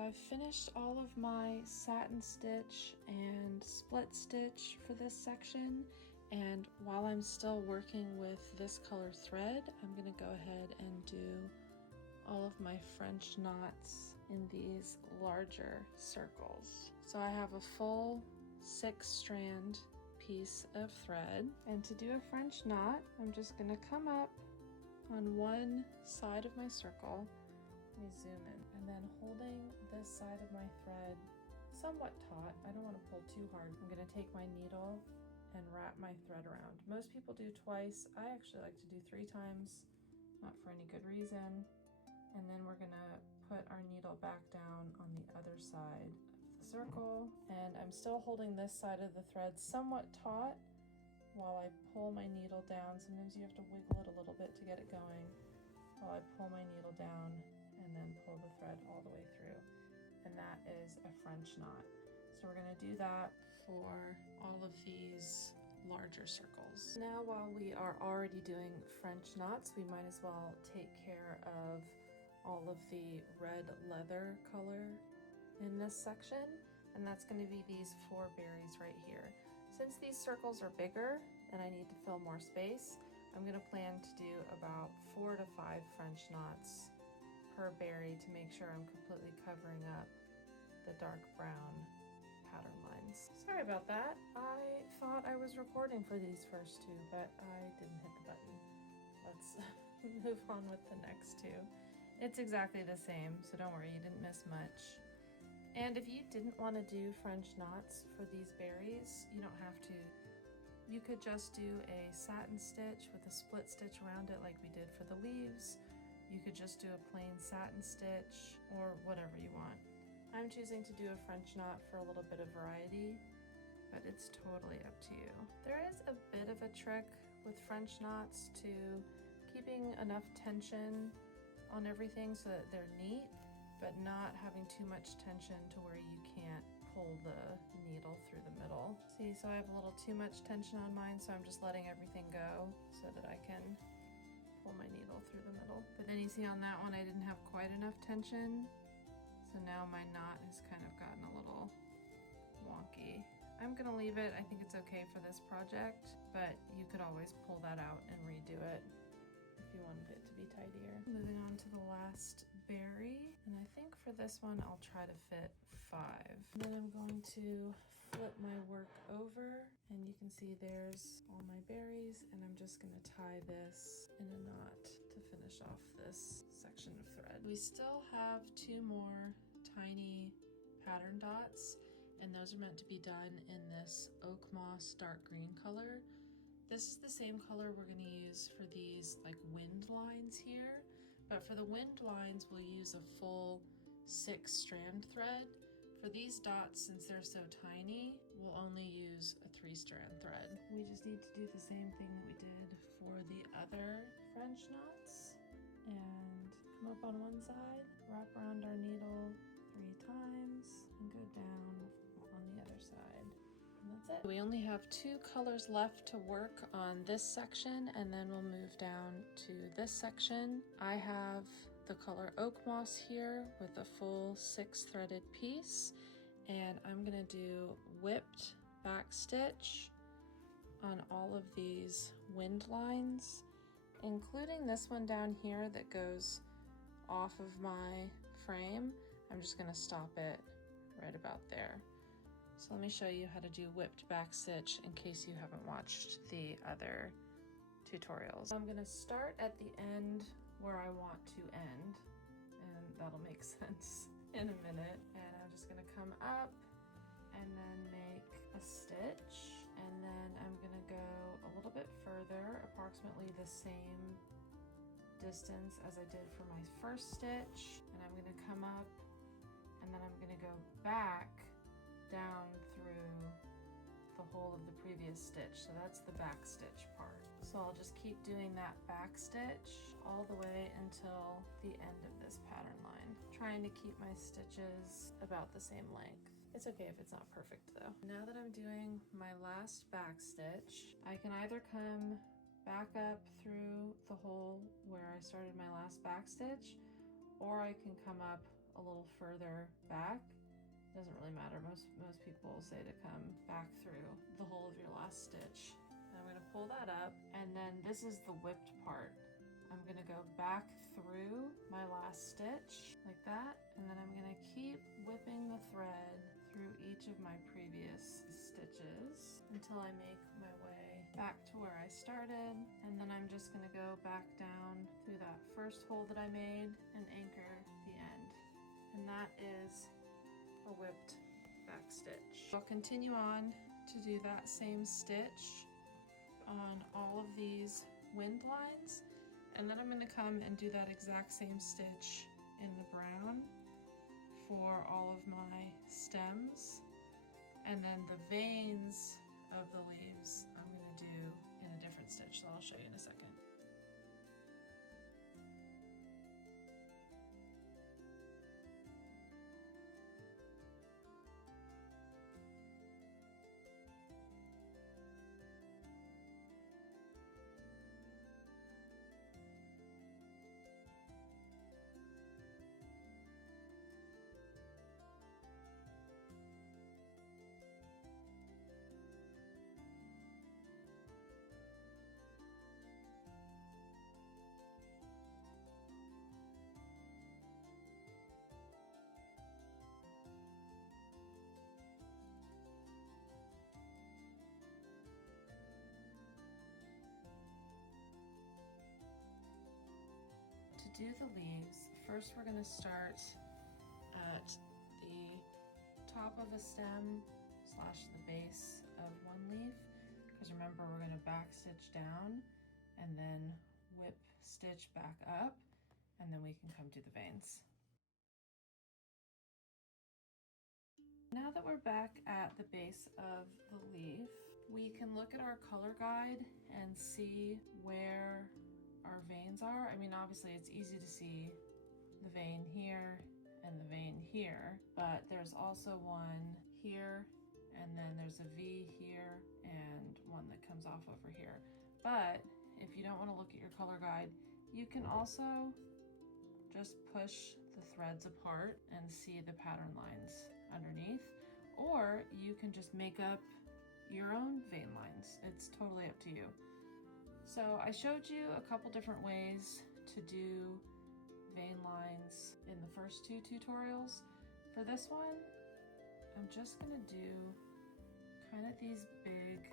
I've finished all of my satin stitch and split stitch for this section, and while I'm still working with this color thread, I'm going to go ahead and do all of my French knots in these larger circles. So I have a full 6-strand piece of thread, and to do a French knot, I'm just going to come up on one side of my circle. Let me zoom in, and then holding this side of my thread somewhat taut, I don't want to pull too hard, I'm going to take my needle and wrap my thread around. Most people do twice. I actually like to do 3 times, not for any good reason. And then we're going to put our needle back down on the other side of the circle, and I'm still holding this side of the thread somewhat taut while I pull my needle down. Sometimes you have to wiggle it a little bit to get it going. While I pull my needle down and then pull the thread all the way through. And that is a French knot. So we're going to do that for all of these larger circles. Now, while we are already doing French knots, we might as well take care of all of the red leather color in this section, and that's going to be these 4 berries right here. Since these circles are bigger and I need to fill more space, I'm going to plan to do about 4 to 5 French knots per berry to make sure I'm completely covering up the dark brown pattern lines. Sorry about that. I thought I was recording for these first 2, but I didn't hit the button. Let's move on with the next 2. It's exactly the same, so don't worry, you didn't miss much. And if you didn't want to do French knots for these berries, you don't have to. You could just do a satin stitch with a split stitch around it like we did for the leaves. You could just do a plain satin stitch or whatever you want. I'm choosing to do a French knot for a little bit of variety, but it's totally up to you. There is a bit of a trick with French knots to keeping enough tension on everything so that they're neat, but not having too much tension to where you can't pull the needle through the middle. See, so I have a little too much tension on mine, so I'm just letting everything go so that I can pull my needle through the middle. But then you see on that one I didn't have quite enough tension, so now my knot has kind of gotten a little wonky. I'm gonna leave it. I think it's okay for this project, but you could always pull that out and redo it if you wanted it to be tidier. Moving on to the last berry, and I think for this one I'll try to fit 5. And then I'm going to flip my work over, and you can see there's all my berries, and I'm just going to tie this in a knot to finish off this section of thread. We still have 2 more tiny pattern dots, and those are meant to be done in this oak moss dark green color. This is the same color we're going to use for these like wind lines here, but for the wind lines we'll use a full 6-strand thread. For these dots, since they're so tiny, we'll only use a 3-strand thread. We just need to do the same thing that we did for the other French knots, and come up on one side, wrap around our needle 3 times, and go down on the other side. And that's it. We only have 2 colors left to work on this section, and then we'll move down to this section. I have the color oak moss here with a full 6-threaded piece, and I'm gonna do whipped back stitch on all of these wind lines, including this one down here that goes off of my frame. I'm just gonna stop it right about there. So let me show you how to do whipped back stitch in case you haven't watched the other tutorials. I'm gonna start at the end where I want to end, and that'll make sense in a minute. And I'm just gonna come up and then make a stitch, and then I'm gonna go a little bit further, approximately the same distance as I did for my first stitch, and I'm gonna come up, and then I'm gonna go back down through the whole of the previous stitch. So that's the back stitch part. So I'll just keep doing that back stitch all the way until the end of this pattern line, trying to keep my stitches about the same length. It's okay if it's not perfect though. Now that I'm doing my last back stitch, I can either come back up through the hole where I started my last back stitch, or I can come up a a little further back. Doesn't really matter. Most people will say to come back through the whole of your last stitch. And I'm going to pull that up, and then this is the whipped part. I'm going to go back through my last stitch like that, and then I'm going to keep whipping the thread through each of my previous stitches until I make my way back to where I started. And then I'm just going to go back down through that first hole that I made and anchor the end. And that is a whipped back stitch. I'll continue on to do that same stitch on all of these wind lines, and then I'm going to come and do that exact same stitch in the brown for all of my stems, and then the veins of the leaves I'm going to do in a different stitch, so I'll show you in a second. To do the leaves, first we're going to start at the top of a stem slash the base of one leaf, because remember we're going to back stitch down and then whip stitch back up, and then we can come do the veins. Now that we're back at the base of the leaf, we can look at our color guide and see where our veins are. I mean, obviously it's easy to see the vein here and the vein here, but there's also one here, and then there's a V here and one that comes off over here. But if you don't want to look at your color guide, you can also just push the threads apart and see the pattern lines underneath, or you can just make up your own vein lines. It's totally up to you. So I showed you a couple different ways to do vein lines in the first two tutorials. For this one, I'm just gonna do kind of these big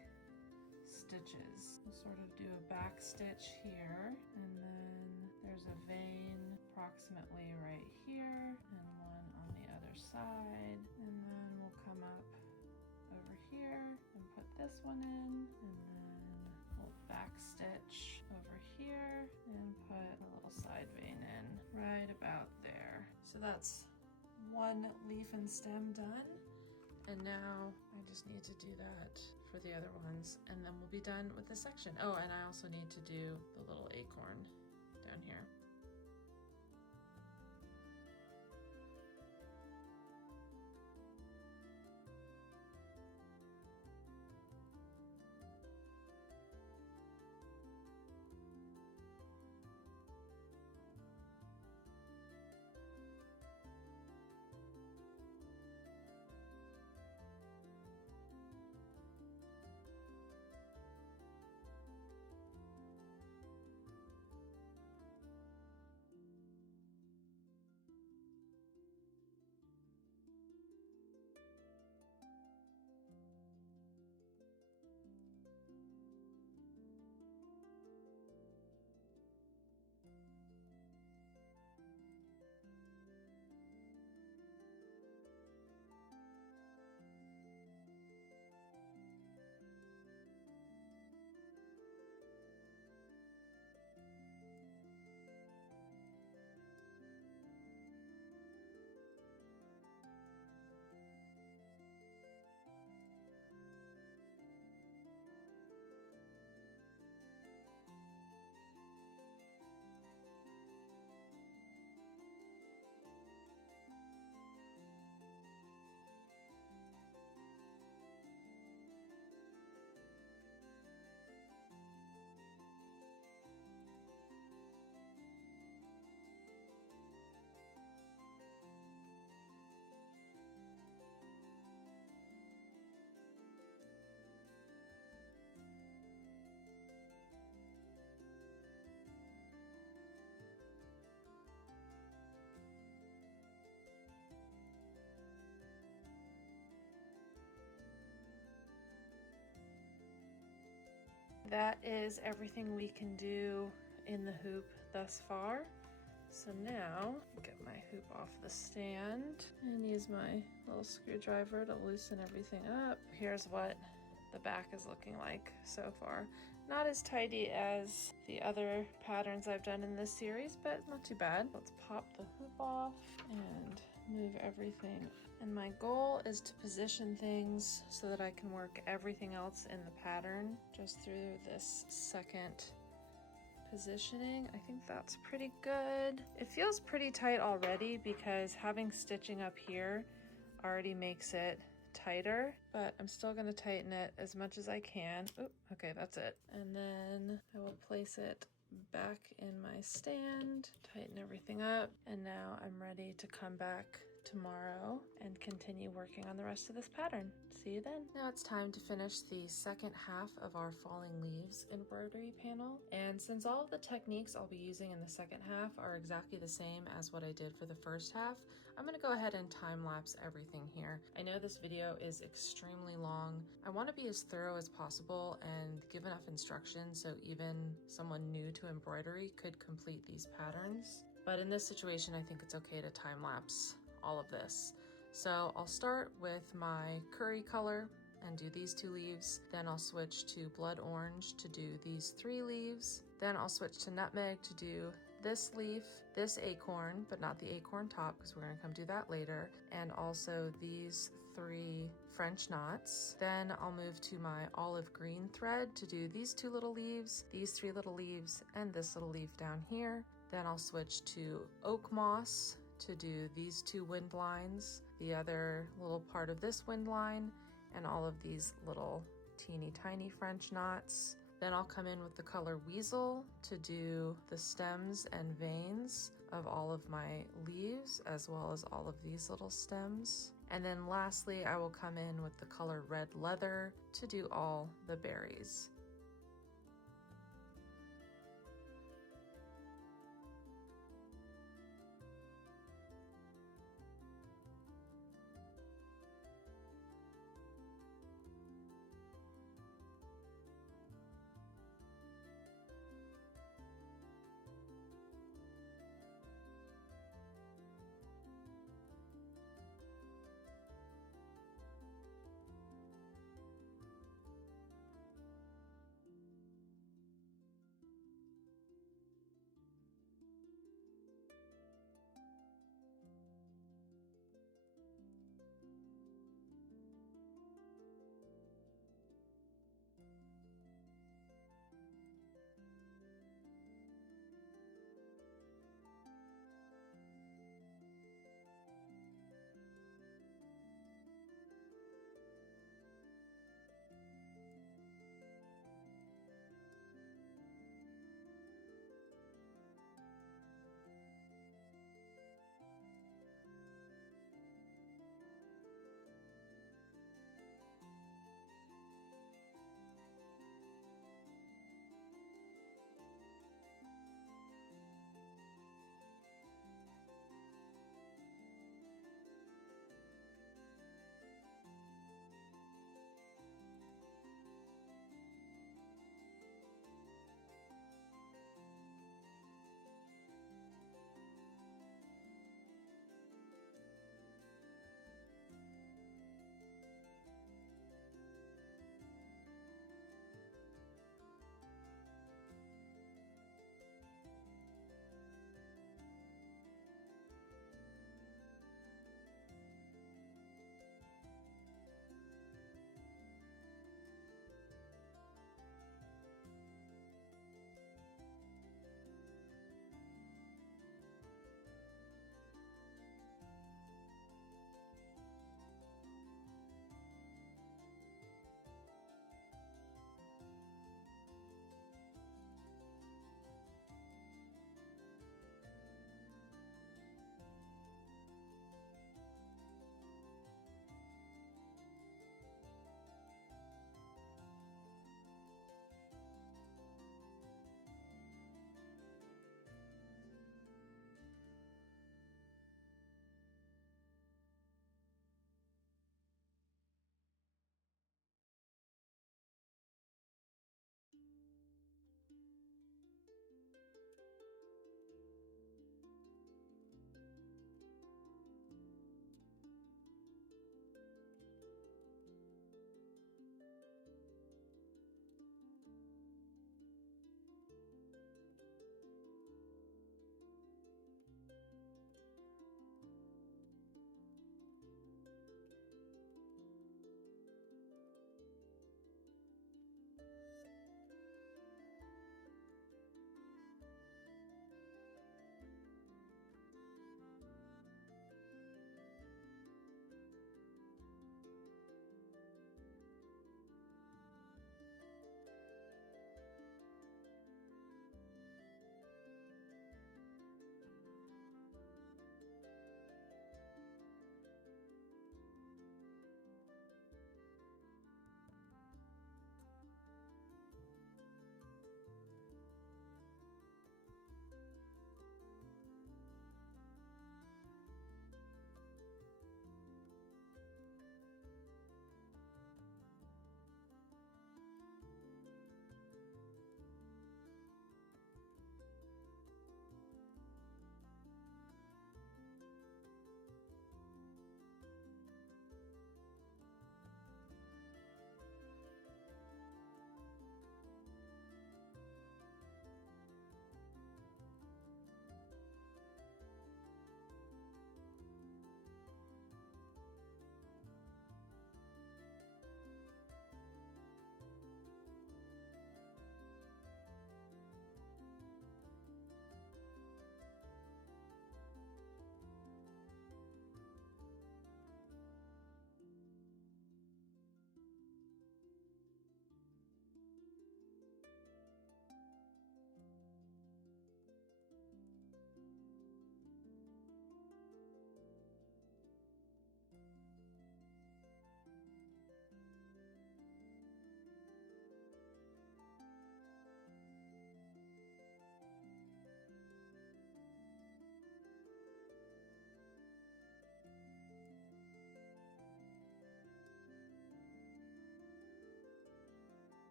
stitches. I'll sort of do a back stitch here, and then there's a vein approximately right here, and one on the other side, and then we'll come up over here and put this one in, and then back stitch over here and put a little side vein in right about there. So that's one leaf and stem done, and now I just need to do that for the other ones, and then we'll be done with this section. Oh, and I also need to do the little acorn down here. that is everything we can do in the hoop thus far. So now, get my hoop off the stand and use my little screwdriver to loosen everything up. Here's what the back is looking like so far. Not as tidy as the other patterns I've done in this series, but not too bad. Let's pop the hoop off and move everything. And my goal is to position things so that I can work everything else in the pattern just through this second positioning. I think that's pretty good. It feels pretty tight already because having stitching up here already makes it tighter, but I'm still going to tighten it as much as I can. Oop, okay, that's it. And then I will place it back in my stand, tighten everything up, and now I'm ready to come back tomorrow and continue working on the rest of this pattern. See you then. Now it's time to finish the second half of our falling leaves embroidery panel, and since all of the techniques I'll be using in the second half are exactly the same as what I did for the first half, I'm going to go ahead and time lapse everything here. I know this video is extremely long. I want to be as thorough as possible and give enough instructions so even someone new to embroidery could complete these patterns. But in this situation, I think it's okay to time lapse all of this. So I'll start with my curry color and do these 2 leaves. Then I'll switch to blood orange to do these 3 leaves. Then I'll switch to nutmeg to do this leaf, this acorn, but not the acorn top because we're going to come do that later, and also these 3 French knots. Then I'll move to my olive green thread to do these 2 little leaves, these 3 little leaves, and this little leaf down here. Then I'll switch to oak moss to do these 2 wind lines, the other little part of this wind line, and all of these little teeny tiny French knots. Then I'll come in with the color Weasel to do the stems and veins of all of my leaves, as well as all of these little stems. And then lastly, I will come in with the color Red Leather to do all the berries.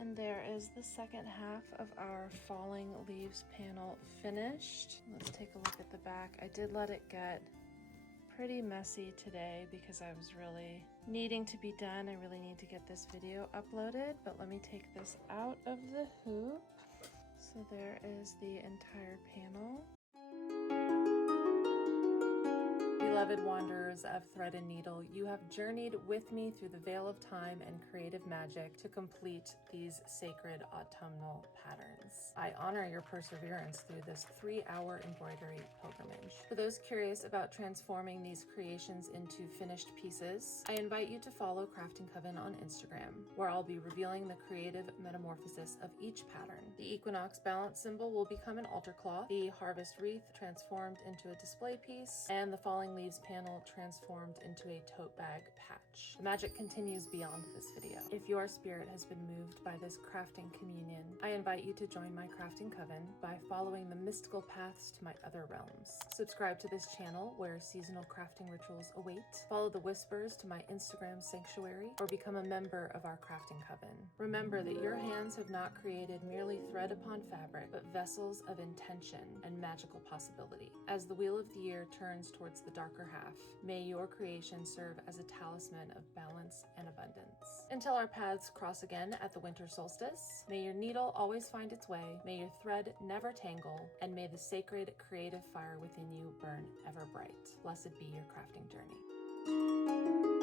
And there is the second half of our falling leaves panel finished. Let's take a look at the back. I did let it get pretty messy today because I was really needing to be done. I really need to get this video uploaded, but let me take this out of the hoop. So there is the entire panel. Beloved wanderers of thread and needle, you have journeyed with me through the veil of time and creative magic to complete these sacred autumnal patterns. I honor your perseverance through this 3-hour embroidery pilgrimage. For those curious about transforming these creations into finished pieces, I invite you to follow Crafting Coven on Instagram, where I'll be revealing the creative metamorphosis of each pattern. The Equinox Balance Symbol will become an altar cloth, the Harvest Wreath transformed into a display piece, and the Falling Leaves panel transformed into a tote bag patch. The magic continues beyond this video. If your spirit has been moved by this crafting communion, I invite you to join my crafting coven by following the mystical paths to my other realms. Subscribe to this channel where seasonal crafting rituals await. Follow the whispers to my Instagram sanctuary, or become a member of our crafting coven. Remember that your hands have not created merely thread upon fabric, but vessels of intention and magical possibility. As the wheel of the year turns towards the darker half, may your creation serve as a talisman of balance and abundance. Until our paths cross again at the winter solstice, may your needle always find its way, may your thread never tangle, and may the sacred creative fire within you burn ever bright. Blessed be your crafting journey.